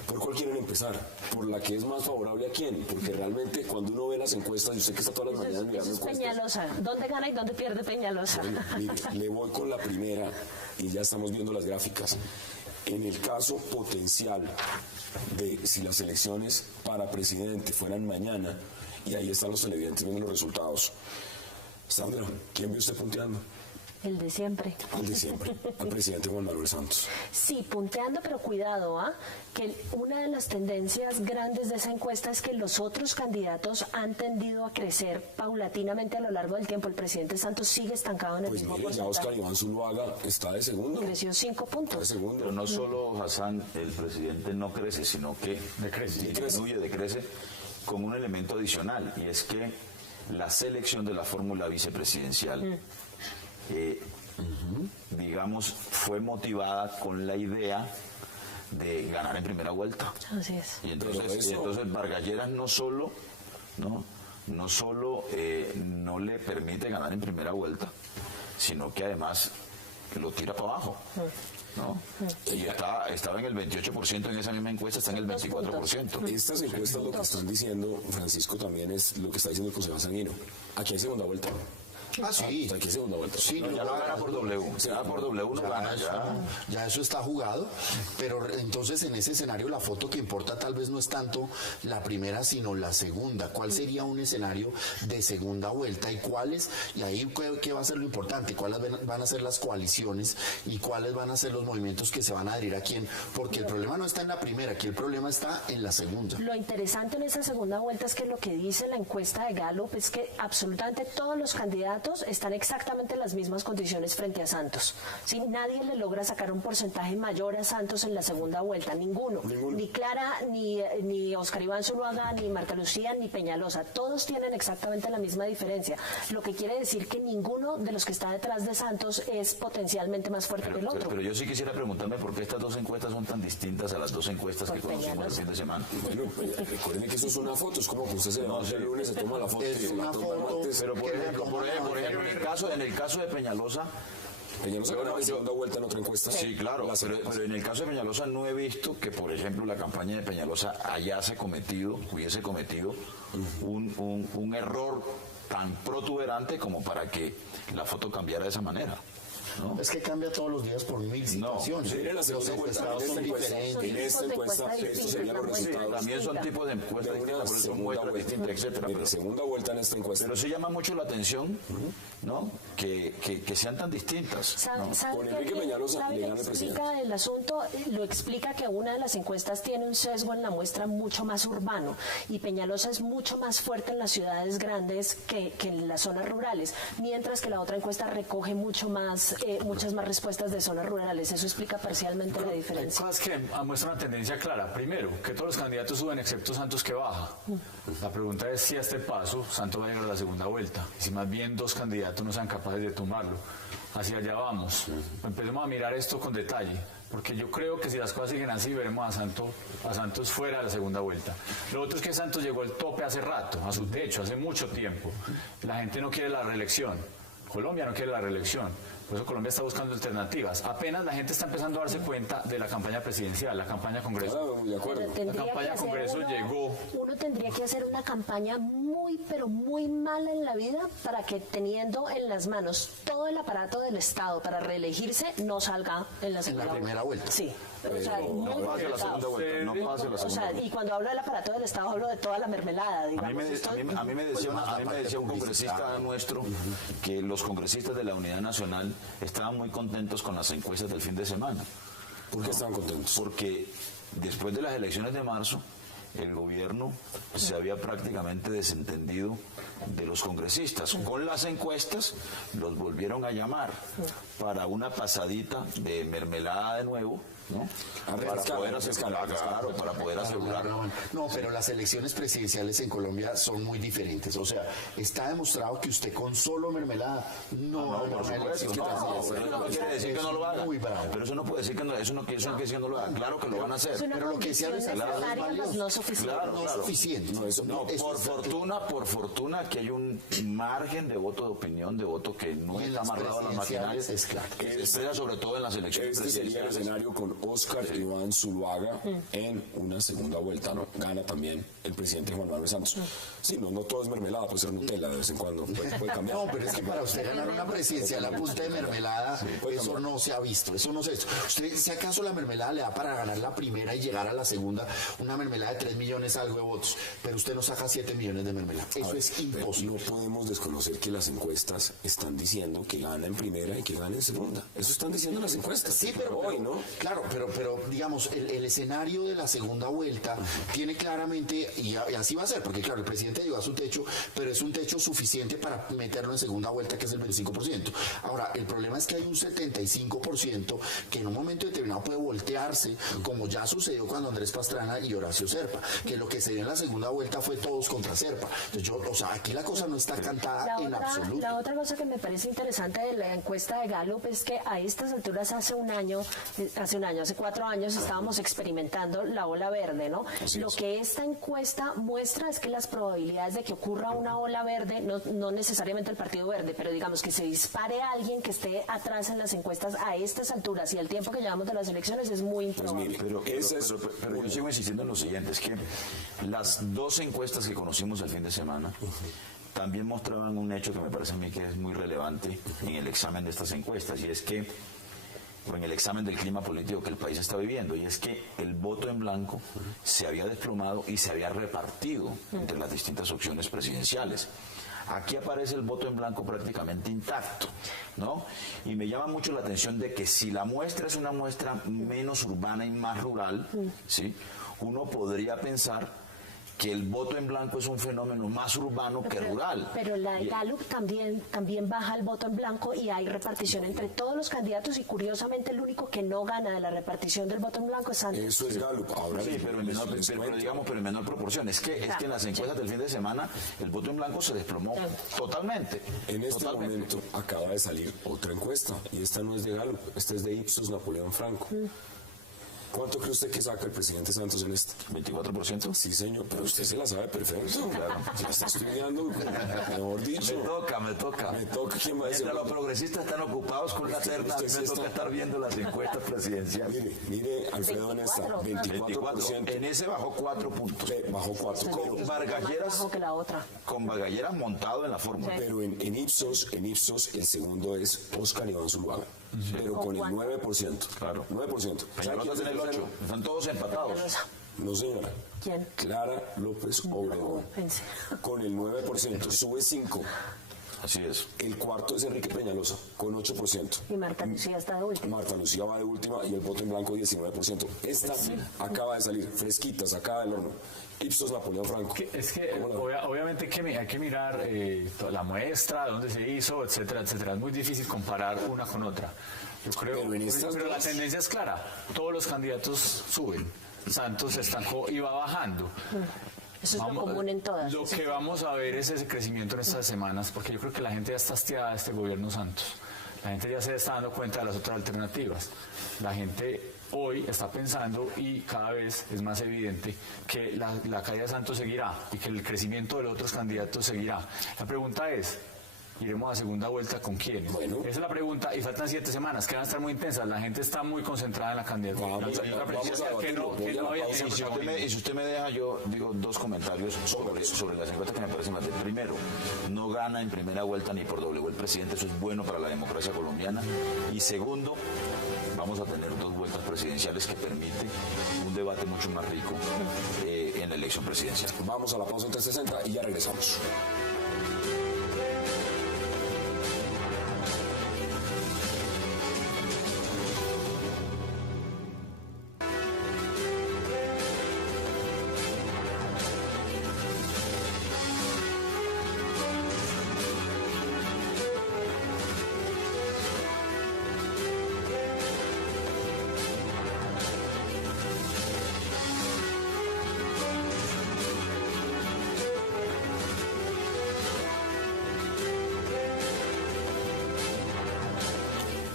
¿Por cuál quieren empezar? ¿Por la que es más favorable a quién? Porque realmente cuando uno ve las encuestas, yo sé que está todas las mañanas mirando encuestas. Peñalosa. ¿Dónde gana y dónde pierde Peñalosa? Bueno, mire, le voy con la primera y ya estamos viendo las gráficas. En el caso potencial de si las elecciones para presidente fueran mañana, y ahí están los televidentes viendo los resultados. Sandra, ¿quién vio usted punteando? El de siempre. El de siempre, al presidente Juan Manuel Santos. Sí, punteando, pero cuidado, que una de las tendencias grandes de esa encuesta es que los otros candidatos han tendido a crecer paulatinamente a lo largo del tiempo. El presidente Santos sigue estancado en el mismo porcentaje. Ya Oscar Iván Zuluaga está de segundo. Creció 5 puntos. De segundo. Pero no solo, Hassan, el presidente no crece, sino que decrece con un elemento adicional, y es que la selección de la fórmula vicepresidencial digamos, fue motivada con la idea de ganar en primera vuelta. Así es. Y entonces Vargas Lleras no solo no le permite ganar en primera vuelta, sino que además lo tira para abajo. ¿No? Y estaba en el 28%, en esa misma encuesta está en el 24%. Estas encuestas lo que están diciendo, Francisco, también es lo que está diciendo el concejal Sanguino. Aquí hay segunda vuelta. Sí. Aquí hay segunda vuelta. Sí, no, ya no gana por W. No gana. Ya eso está jugado. Pero entonces en ese escenario la foto que importa tal vez no es tanto la primera, sino la segunda. ¿Cuál sería un escenario de segunda vuelta? Y ahí qué va a ser lo importante? ¿Cuáles van a ser las coaliciones? ¿Y cuáles van a ser los movimientos que se van a adherir a quién? Porque el problema no está en la primera, aquí el problema está en la segunda. Lo interesante en esa segunda vuelta es que lo que dice la encuesta de Gallup es que absolutamente todos los candidatos están exactamente en las mismas condiciones frente a Santos. ¿Sí? Nadie le logra sacar un porcentaje mayor a Santos en la segunda vuelta, ninguno. Ni Clara, ni Oscar Iván Zuluaga, ni Marta Lucía, ni Peñalosa. Todos tienen exactamente la misma diferencia. Lo que quiere decir que ninguno de los que está detrás de Santos es potencialmente más fuerte que el otro. Pero yo sí quisiera preguntarme por qué estas dos encuestas son tan distintas a las dos encuestas que conocimos el fin de semana. Bueno, recuerden que eso es una foto, es como que usted se levanta el lunes, se toma la foto. Es una foto, pero por ejemplo, en el caso de Peñalosa ganó en segunda vuelta en otra encuesta. Sí, claro, pero en el caso de Peñalosa no he visto que, por ejemplo, la campaña de Peñalosa hubiese cometido un error tan protuberante como para que la foto cambiara de esa manera. ¿No? Es que cambia todos los días por 1000 situaciones. En la segunda vuelta, en esta encuesta, estos serían los resultados. También son tipos de encuestas distintas, por eso muestras distintas, etcétera. En la segunda vuelta en esta encuesta. Pero sí llama mucho la atención ¿no? que sean tan distintas. ¿No? ¿Sabe Con Enrique Peñalosa le gana el presidente. Explica el asunto, lo explica que una de las encuestas tiene un sesgo en la muestra mucho más urbano y Peñalosa es mucho más fuerte en las ciudades grandes que en las zonas rurales, mientras que la otra encuesta recoge muchas más respuestas de zonas rurales. Eso explica parcialmente la diferencia. Hay cosas que muestran una tendencia clara. Primero, que todos los candidatos suben excepto Santos, que baja. La pregunta es si a este paso Santos va a llegar a la segunda vuelta. Y si más bien dos candidatos no sean capaces de tumbarlo. Hacia allá vamos. Empecemos a mirar esto con detalle, porque yo creo que si las cosas siguen así, veremos a Santos fuera de la segunda vuelta. Lo otro es que Santos llegó al tope hace rato, a su techo, hace mucho tiempo. La gente no quiere la reelección. Colombia no quiere la reelección. Por eso Colombia está buscando alternativas. Apenas la gente está empezando a darse cuenta de la campaña presidencial, la campaña Congreso. De acuerdo. La campaña Congreso llegó. Uno tendría que hacer una campaña muy, pero muy mala en la vida para que teniendo en las manos todo el aparato del Estado para reelegirse no salga en la primera vuelta. Sí. O sea, no pase la segunda vuelta. No pase la segunda o sea, vuelta. y cuando hablo del aparato del Estado hablo de toda la mermelada. Digamos. A mí me decía un congresista nuestro que los congresistas de la Unidad Nacional estaban muy contentos con las encuestas del fin de semana. ¿Por qué estaban contentos? Porque después de las elecciones de marzo, el gobierno se había prácticamente desentendido de los congresistas. Con las encuestas los volvieron a llamar para una pasadita de mermelada de nuevo, ¿no? Para poder asegurar. No, pero las elecciones presidenciales en Colombia son muy diferentes. O sea, está demostrado que usted con solo mermelada no va a ganar una elección. Eso no quiere decir que no lo hagan. Pero eso no puede decir que no, eso no quiere decir que no lo hagan. Claro que lo van a hacer. Pero lo que se ha no suficiente. Por fortuna que hay un margen de voto de opinión, de voto que no está amarrado a las maquinarias. Es claro. Que se espera sobre todo en las elecciones presidenciales. Sería el escenario con Óscar Iván Zuluaga en una segunda vuelta, ¿no? Gana también el presidente Juan Manuel Santos. Sí, no todo es mermelada, puede ser Nutella de vez en cuando, puede cambiar. No, pero es que para usted ganar una presidencia a la punta de mermelada, eso no se ha visto, eso no se ha visto. Usted, si acaso la mermelada le da para ganar la primera y llegar a la segunda, una mermelada de 3 millones algo de votos, pero usted no saca 7 millones de mermelada. Eso es imposible. No podemos desconocer que las encuestas están diciendo que gana en primera y que gana en segunda. Eso están diciendo las encuestas. Sí, pero hoy, ¿no? Claro, pero digamos, el escenario de la segunda vuelta tiene claramente, y así va a ser, porque claro, el presidente llegó a su techo, pero es un techo suficiente para meterlo en segunda vuelta, que es el 25%. Ahora, el problema es que hay un 75% que en un momento determinado puede voltearse, como ya sucedió cuando Andrés Pastrana y Horacio Serpa, que lo que se dio en la segunda vuelta fue todos contra Serpa. Entonces aquí la cosa no está cantada en absoluto. La otra cosa que me parece interesante de la encuesta de Gallup es que a estas alturas hace 4 años estábamos experimentando la ola verde, ¿no? Lo que esta encuesta muestra es que las probabilidades de que ocurra una ola verde, no necesariamente el Partido Verde, pero digamos que se dispare a alguien que esté atrás en las encuestas a estas alturas y al tiempo que llevamos de las elecciones es muy improbable. Pero yo sigo insistiendo en lo siguiente, es que las dos encuestas que conocimos el fin de semana también mostraban un hecho que me parece a mí que es muy relevante en el examen de estas encuestas, y es que o en el examen del clima político que el país está viviendo, y es que el voto en blanco se había desplomado y se había repartido entre las distintas opciones presidenciales. Aquí aparece el voto en blanco prácticamente intacto, ¿no? Y me llama mucho la atención de que si la muestra es una muestra menos urbana y más rural, ¿sí? Uno podría pensar que el voto en blanco es un fenómeno más urbano que rural. Pero la de Gallup también baja el voto en blanco y hay repartición entre todos los candidatos y curiosamente el único que no gana de la repartición del voto en blanco es Santos. Eso es Gallup. Ahora sí, pero en menor proporción. Es que en las encuestas del fin de semana el voto en blanco se desplomó totalmente. En este momento acaba de salir otra encuesta y esta no es de Gallup, esta es de Ipsos Napoleón Franco. ¿Cuánto cree usted que saca el presidente Santos en este? 24%. Sí, señor, pero usted se la sabe perfecto. Claro. Se la está estudiando, mejor dicho. Me toca. ¿Quién va a decir? Mientras los progresistas están ocupados con la terna, a mí me toca estar viendo las encuestas presidenciales. Mire, Alfredo, en esta, 24%. En ese bajó 4 puntos. Bajó 4. Con Vargalleras montado en la fórmula. Pero en Ipsos el segundo es Óscar Iván Zuluaga. Pero con el 9%. Claro. 9%. Peñalosa tiene el 8%. Están todos empatados. No, señora. ¿Quién? Clara López Obregón. Con el 9%. Sube 5. Así es. El cuarto es Enrique Peñalosa, con 8%. Y Marta Lucía está de última. Marta Lucía va de última y el voto en blanco 19%. Esta acaba de salir, fresquita, sacada del horno. Ipsos Napoleón Franco. Es que obviamente hay que mirar la muestra, dónde se hizo, etcétera, etcétera. Es muy difícil comparar una con otra. Yo creo, pero la tendencia es clara. Todos los candidatos suben. Santos se estancó y va bajando. Eso es lo común en todas. Lo que vamos a ver es ese crecimiento en estas semanas, porque yo creo que la gente ya está hastiada de este gobierno Santos. La gente ya se está dando cuenta de las otras alternativas. La gente hoy está pensando y cada vez es más evidente que la caída de Santos seguirá y que el crecimiento de los otros candidatos seguirá. La pregunta es, ¿iremos a segunda vuelta con quién? Bueno. Esa es la pregunta y faltan 7 semanas que van a estar muy intensas. La gente está muy concentrada en la candidatura. Y si usted me deja, yo digo 2 comentarios sobre las encuestas que me parecen más. Primero, no gana en primera vuelta ni por W el presidente, eso es bueno para la democracia colombiana. Y segundo, vamos a tener 2 vueltas presidenciales que permite un debate mucho más rico en la elección presidencial. Vamos a la pausa en 360 y ya regresamos.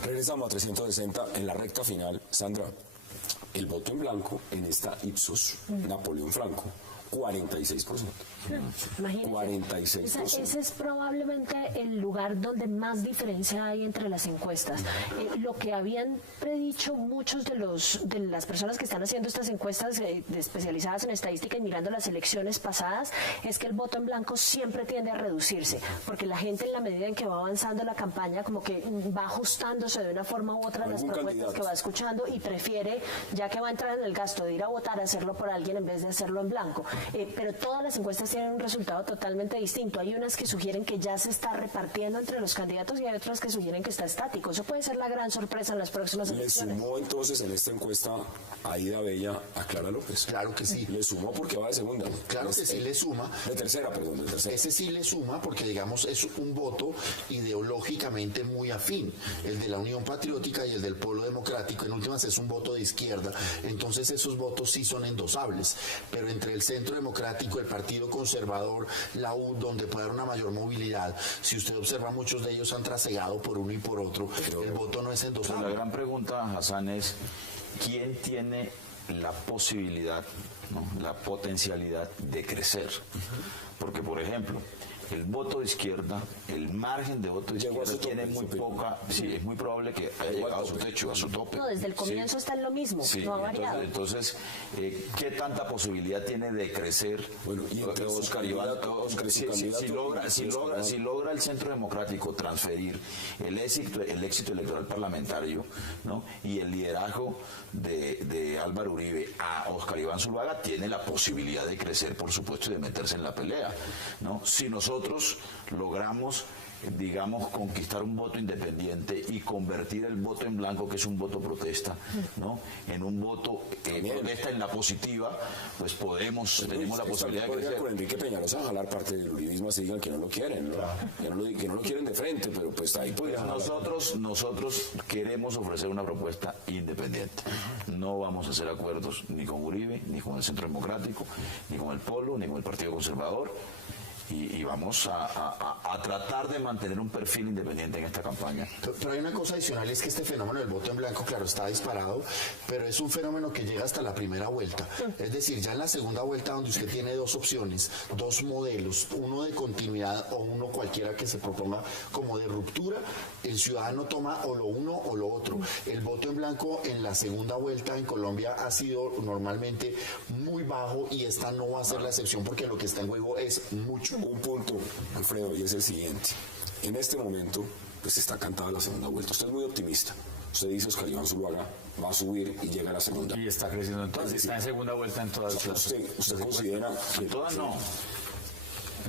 Regresamos a 360 en la recta final. Sandra, el voto en blanco en esta Ipsos Napoleón Franco, 46%. Imagínese. 46%. Ese es probablemente el lugar donde más diferencia hay entre las encuestas. Lo que habían predicho muchos de las personas que están haciendo estas encuestas especializadas en estadística y mirando las elecciones pasadas es que el voto en blanco siempre tiende a reducirse, porque la gente en la medida en que va avanzando la campaña como que va ajustándose de una forma u otra a las propuestas que va escuchando y prefiere, ya que va a entrar en el gasto de ir a votar, hacerlo por alguien en vez de hacerlo en blanco. Pero todas las encuestas tienen un resultado totalmente distinto. Hay unas que sugieren que ya se está repartiendo entre los candidatos y hay otras que sugieren que está estático. Eso puede ser la gran sorpresa en las próximas elecciones. ¿Le sumó entonces en esta encuesta a Ida Bella a Clara López? Claro que sí. ¿Le sumó porque va de segunda? Claro que sí le suma. De tercera. Ese sí le suma porque, digamos, es un voto ideológicamente muy afín. El de la Unión Patriótica y el del Polo Democrático, en últimas, es un voto de izquierda. Entonces esos votos sí son endosables. Pero entre el Centro Democrático, el Partido Conservador, la U, donde puede haber una mayor movilidad, si usted observa, muchos de ellos han trasegado por uno y por otro. Pero el voto no es endosable. La gran pregunta, Hassan, es ¿quién tiene la posibilidad, la potencialidad de crecer? Porque, por ejemplo, el voto de izquierda, el margen de voto de izquierda tiene muy poca, sí, es muy probable que haya llegado a su techo, a su tope. No, desde el comienzo está en lo mismo, sí, no ha variado. Entonces, ¿qué tanta posibilidad tiene de crecer? Bueno, y entre Oscar Iván, si logra el Centro Democrático transferir el éxito electoral parlamentario, ¿no?, y el liderazgo de Álvaro Uribe a Oscar Iván Zuluaga, tiene la posibilidad de crecer, por supuesto, y de meterse en la pelea, ¿no? Si nosotros logramos, digamos, conquistar un voto independiente y convertir el voto en blanco, que es un voto protesta, ¿no?, en un voto protesta en la positiva, pues tenemos la posibilidad de crecer. Con Enrique Peñalosa jalar parte del uribismo, se digan que no lo quieren, que no lo quieren de frente, pero pues ahí podría nosotros queremos ofrecer una propuesta independiente. No vamos a hacer acuerdos ni con Uribe, ni con el Centro Democrático, ni con el Polo, ni con el Partido Conservador. Y vamos a tratar de mantener un perfil independiente en esta campaña. Pero hay una cosa adicional, es que este fenómeno del voto en blanco, claro, está disparado, pero es un fenómeno que llega hasta la primera vuelta. Es decir, ya en la segunda vuelta, donde usted tiene 2 opciones, 2 modelos, uno de continuidad o uno cualquiera que se proponga como de ruptura, el ciudadano toma o lo uno o lo otro. El voto en blanco en la segunda vuelta en Colombia ha sido normalmente muy bajo y esta no va a ser la excepción porque lo que está en juego es mucho. Un punto, Alfredo, y es el siguiente. En este momento, pues está cantada la segunda vuelta. Usted es muy optimista. Usted dice Oscar Iván Zuluaga va a subir y llega a la segunda. Y está creciendo entonces, está en segunda vuelta en todas las ¿Usted considera que todas no?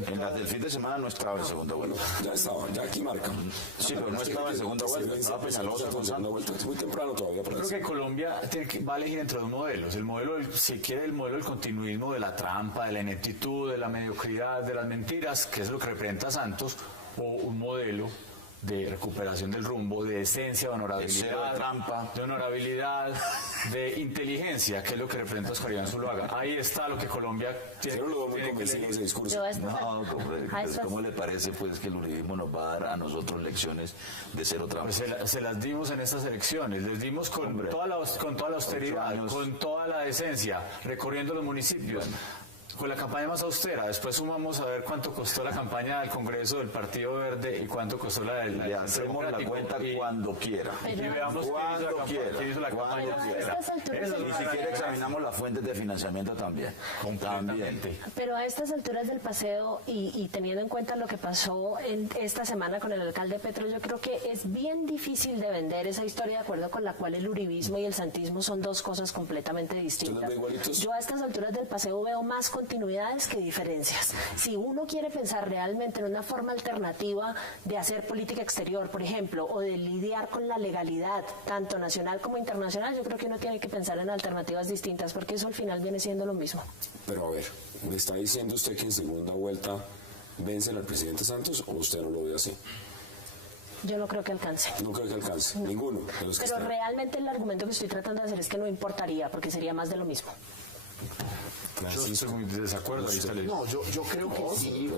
En las del fin de semana no estaba en segunda vuelta. Ya estaba, ya aquí marca. Sí, pero no estaba en segunda vuelta, estaba Peñalosa con Santos. Es muy temprano todavía para Yo creo que Colombia va a elegir entre dos modelos. El modelo, si quiere, el modelo del continuismo, de la trampa, de la ineptitud, de la mediocridad, de las mentiras, que es lo que representa Santos, o un modelo de recuperación del rumbo, de decencia, de honorabilidad, de trampa, de honorabilidad, de inteligencia, que es lo que representa Oscar Iván Zuluaga. Ahí está lo que Colombia tiene. Yo no lo veo muy convencido ese discurso. No, ¿cómo le parece pues que el uribismo nos va a dar a nosotros lecciones de cero trampa? Pues se las dimos en estas elecciones, les dimos con toda la austeridad, con toda la decencia, recorriendo los municipios. Con la campaña más austera, después sumamos a ver cuánto costó la campaña del Congreso del Partido Verde y cuánto costó la del Le hacemos la cuenta cuando quiera. Y veamos quién hizo la campaña austera. Ni siquiera examinamos las fuentes de financiamiento también. Pero a estas alturas del paseo y teniendo en cuenta lo que pasó esta semana con el alcalde Petro, yo creo que es bien difícil de vender esa historia de acuerdo con la cual el uribismo y el santismo son dos cosas completamente distintas. Yo a estas alturas del paseo veo más continuidades que diferencias. Si uno quiere pensar realmente en una forma alternativa de hacer política exterior, por ejemplo, o de lidiar con la legalidad, tanto nacional como internacional, yo creo que uno tiene que pensar en alternativas distintas, porque eso al final viene siendo lo mismo. Pero a ver, ¿me está diciendo usted que en segunda vuelta vencen al presidente Santos o usted no lo ve así? Yo no creo que alcance. No creo que alcance, no. Ninguno de los que Pero están. realmente el argumento que estoy tratando de hacer es que no importaría, porque sería más de lo mismo. Yo estoy muy de desacuerdo. No, yo creo que sí.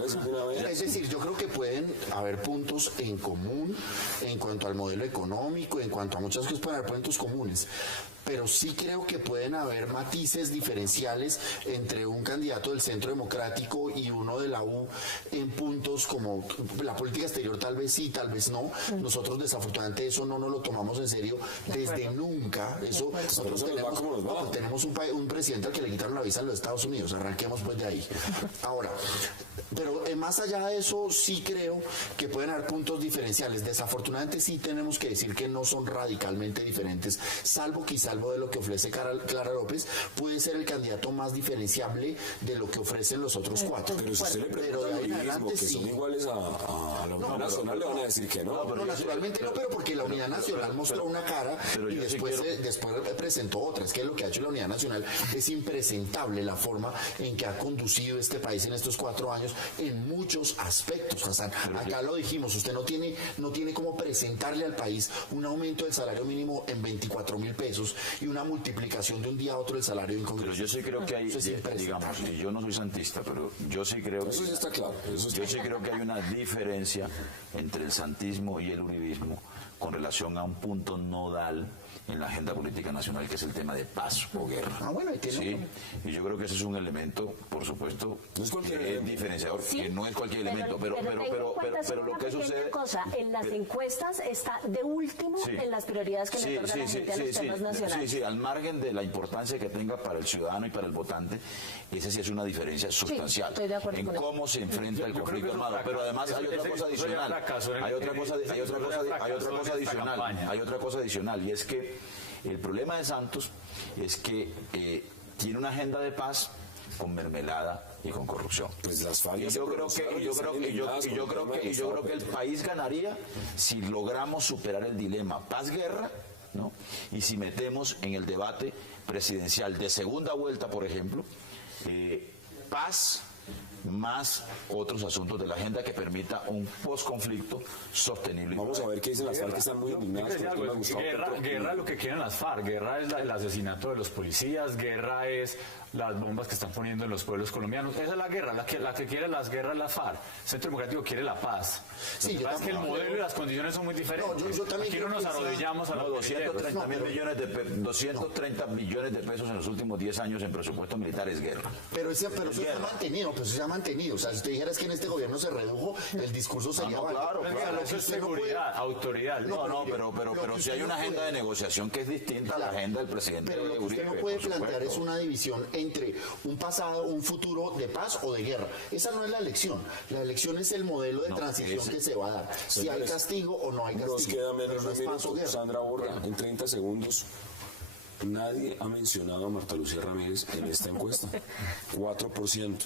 Es decir, yo creo que pueden haber puntos en común en cuanto al modelo económico, en cuanto a muchas cosas, pueden haber puntos comunes. Pero sí creo que pueden haber matices diferenciales entre un candidato del Centro Democrático y uno de la U en puntos como la política exterior, tal vez sí, tal vez no. Nosotros desafortunadamente eso no nos lo tomamos en serio desde nunca. Eso nosotros tenemos un presidente al que le quitaron la visa en los Estados Unidos. Arranquemos pues de ahí. Ahora, pero más allá de eso sí creo que pueden haber puntos diferenciales. Desafortunadamente sí tenemos que decir que no son radicalmente diferentes, salvo quizá el modelo que ofrece Clara López puede ser el candidato más diferenciable de lo que ofrecen los otros cuatro. Pero si usted le pregunta al uribismo que son iguales a la Unidad Nacional, le van a decir que no. No, naturalmente no, pero porque la Unidad Nacional mostró una cara y después presentó otra. Es que lo que ha hecho la Unidad Nacional es impresentable la forma en que ha conducido este país en estos 4 años en muchos aspectos, Hassan. Acá lo dijimos, usted no tiene cómo presentarle al país un aumento del salario mínimo en 24.000 pesos y una multiplicación de un día a otro del salario en Congreso. Pero yo sí creo que hay, digamos, y yo no soy santista, pero yo sí creo eso sí está claro. Yo sí creo que hay una diferencia entre el santismo y el uribismo con relación a un punto nodal en la agenda política nacional, que es el tema de paz o guerra. Sí, y yo creo que ese es un elemento, por supuesto, diferenciador, que no es cualquier elemento, pero lo que sucede... En las encuestas está de último en las prioridades que le otorga la gente a los temas nacionales. Sí, al margen de la importancia que tenga para el ciudadano y para el votante, esa sí es una diferencia sustancial en cómo se enfrenta el conflicto armado. Pero además hay otra cosa adicional, hay otra cosa adicional, y es que el problema de Santos es que tiene una agenda de paz con mermelada y con corrupción. Pues las FARC. Y yo creo que el país ganaría si logramos superar el dilema paz-guerra, ¿no? Y si metemos en el debate presidencial de segunda vuelta, por ejemplo, paz más otros asuntos de la agenda que permita un posconflicto sostenible. Vamos a ver qué dicen las FARC, que están muy indignadas. Guerra lo que quieren las FARC, guerra es el asesinato de los policías, guerra es las bombas que están poniendo en los pueblos colombianos. Esa es la guerra, la que quiere las guerras la FARC. El Centro Democrático quiere la paz. Lo que pasa es que el modelo y las condiciones son muy diferentes. Aquí no nos arrodillamos a los 230 millones de pesos en los últimos 10 años en presupuesto militar es guerra. Pero eso se ha mantenido, O sea, si usted dijera que en este gobierno se redujo, el discurso sería claro. Eso es seguridad, autoridad. Pero si hay una agenda de negociación que es distinta a la agenda del presidente. Pero lo que usted no puede plantear es una división entre un pasado, un futuro de paz o de guerra. Esa no es la elección. La elección es el modelo de transición que se va a dar. Si hay castigo o no hay castigo. Nos queda menos de un minuto. Sandra Borja, en 30 segundos. Nadie ha mencionado a Marta Lucía Ramírez en esta encuesta. 4%.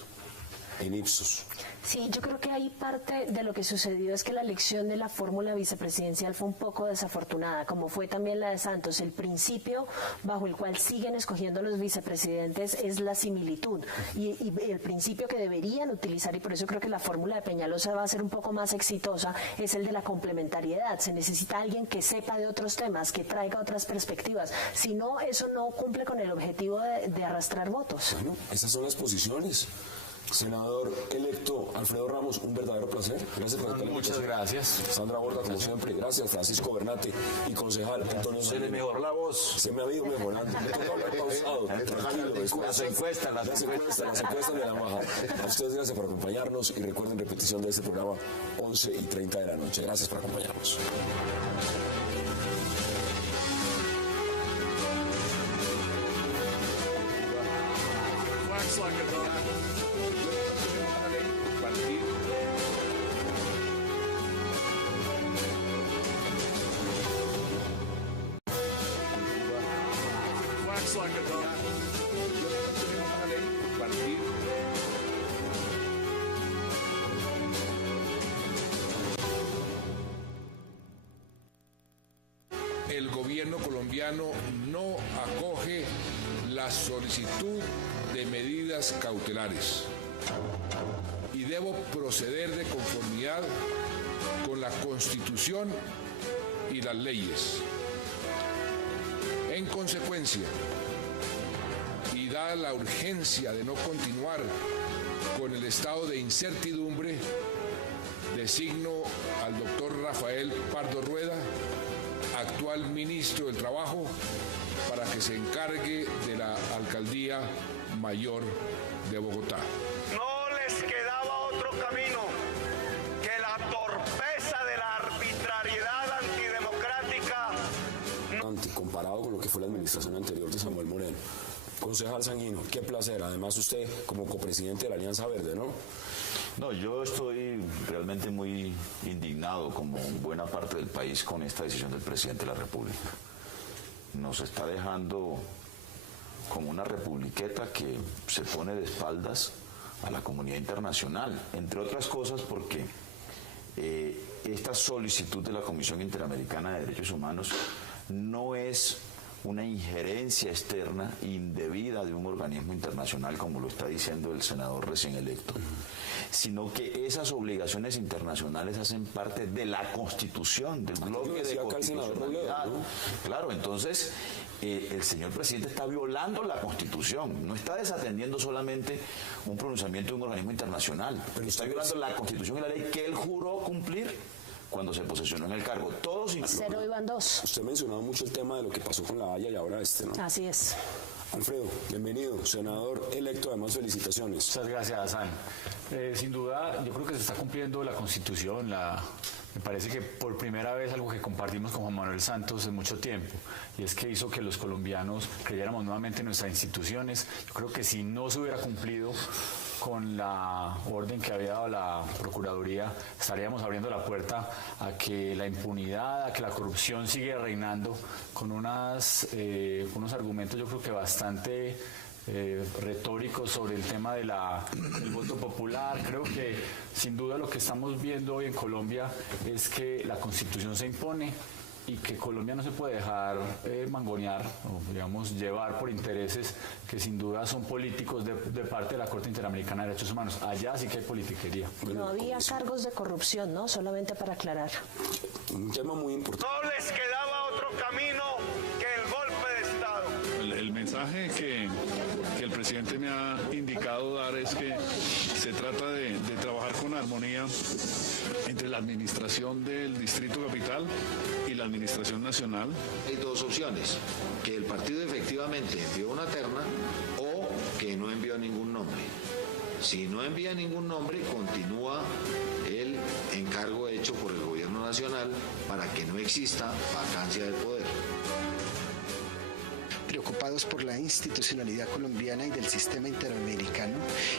en Ipsos. Sí, yo creo que ahí parte de lo que sucedió es que la elección de la fórmula vicepresidencial fue un poco desafortunada, como fue también la de Santos. El principio bajo el cual siguen escogiendo los vicepresidentes es la similitud y el principio que deberían utilizar, y por eso creo que la fórmula de Peñalosa va a ser un poco más exitosa, es el de la complementariedad. Se necesita alguien que sepa de otros temas, que traiga otras perspectivas. Si no, eso no cumple con el objetivo de arrastrar votos. Bueno, esas son las posiciones. Senador electo Alfredo Ramos, un verdadero placer. Gracias por estar. Muchas gracias. Sandra Borda, como siempre. Gracias, Francisco Bernate y concejal Antonio. Se le mejoró la voz. Se me ha ido mejorando. Me toca hablar pausado. Tranquilo. Las encuestas me la han bajado. A ustedes gracias por acompañarnos y recuerden repetición de este programa 11:30 de la noche. Gracias por acompañarnos. El gobierno colombiano no acoge la solicitud de medidas cautelares y debo proceder de conformidad con la Constitución y las leyes. En consecuencia, y dada la urgencia de no continuar con el estado de incertidumbre, designo al doctor Rafael Pardo Rueda, actual ministro del Trabajo, para que se encargue de la Alcaldía Mayor de Bogotá. No les quedaba otro camino que la torpeza de la arbitrariedad antidemocrática. Comparado con lo que fue la administración anterior de Samuel Moreno. Concejal Sanguino, qué placer. Además usted como copresidente de la Alianza Verde, ¿no? No, yo estoy realmente muy indignado, como buena parte del país, con esta decisión del presidente de la República. Nos está dejando como una republiqueta que se pone de espaldas a la comunidad internacional, entre otras cosas porque esta solicitud de la Comisión Interamericana de Derechos Humanos no es una injerencia externa indebida de un organismo internacional, como lo está diciendo el senador recién electo, sino que esas obligaciones internacionales hacen parte de la Constitución, del bloque de constitucionalidad. Claro, entonces el señor presidente está violando la Constitución, no está desatendiendo solamente un pronunciamiento de un organismo internacional, pero está violando la Constitución y la ley que él juró cumplir cuando se posesionó en el cargo. Todos incluidos. 0 iban 2. Usted mencionaba mucho el tema de lo que pasó con la Haya y ahora ¿no? Así es. Alfredo, bienvenido, senador electo, además felicitaciones. Muchas gracias, Hassan. Sin duda, yo creo que se está cumpliendo la Constitución, me parece que por primera vez algo que compartimos con Juan Manuel Santos en mucho tiempo, y es que hizo que los colombianos creyéramos nuevamente en nuestras instituciones. Yo creo que si no se hubiera cumplido con la orden que había dado la Procuraduría, estaríamos abriendo la puerta a que la impunidad, a que la corrupción sigue reinando con unos argumentos yo creo que bastante retóricos sobre el tema del voto popular. Creo que sin duda lo que estamos viendo hoy en Colombia es que la Constitución se impone y que Colombia no se puede dejar mangonear o, digamos, llevar por intereses que sin duda son políticos de parte de la Corte Interamericana de Derechos Humanos. Allá sí que hay politiquería. No había cargos de corrupción, ¿no? Solamente para aclarar. Un tema muy importante. No les quedaba otro camino que el golpe de Estado. El mensaje que el presidente me ha indicado dar es que se trata de trabajar con armonía entre la administración del Distrito Capital y la administración nacional. Hay dos opciones, que el partido efectivamente envió una terna o que no envió ningún nombre. Si no envía ningún nombre, continúa el encargo hecho por el gobierno nacional para que no exista vacancia de poder. Preocupados por la institucionalidad colombiana y del sistema interamericano,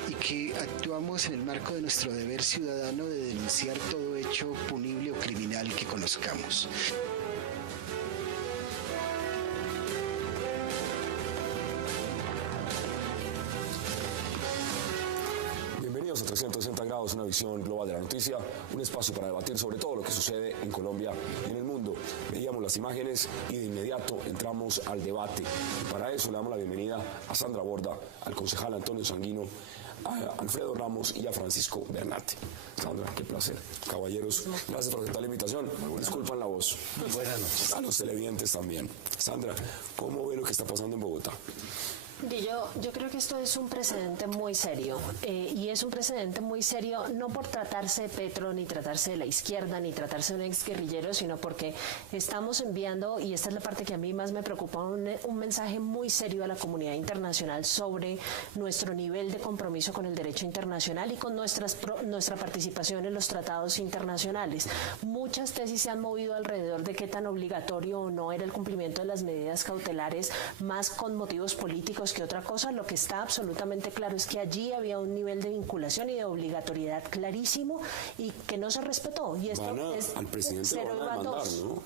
y que actuamos en el marco de nuestro deber ciudadano de denunciar todo hecho punible o criminal que conozcamos. Bienvenidos a 360 grados, una visión global de la noticia, un espacio para debatir sobre todo lo que sucede en Colombia y en el mundo. Veíamos las imágenes y de inmediato entramos al debate. Para eso le damos la bienvenida a Sandra Borda, al concejal Antonio Sanguino, a Alfredo Ramos y a Francisco Bernate. Sandra, qué placer. Caballeros, gracias por aceptar la invitación. Disculpan la voz. Buenas noches. A los televidentes también. Sandra, ¿cómo ve lo que está pasando en Bogotá? Yo creo que esto es un precedente muy serio y es un precedente muy serio no por tratarse de Petro, ni tratarse de la izquierda, ni tratarse de un exguerrillero, sino porque estamos enviando, y esta es la parte que a mí más me preocupa, un mensaje muy serio a la comunidad internacional sobre nuestro nivel de compromiso con el derecho internacional y con nuestra participación en los tratados internacionales. Muchas tesis se han movido alrededor de qué tan obligatorio o no era el cumplimiento de las medidas cautelares, más con motivos políticos que otra cosa. Lo que está absolutamente claro es que allí había un nivel de vinculación y de obligatoriedad clarísimo y que no se respetó. Y esto al presidente lo van a demandar, ¿no?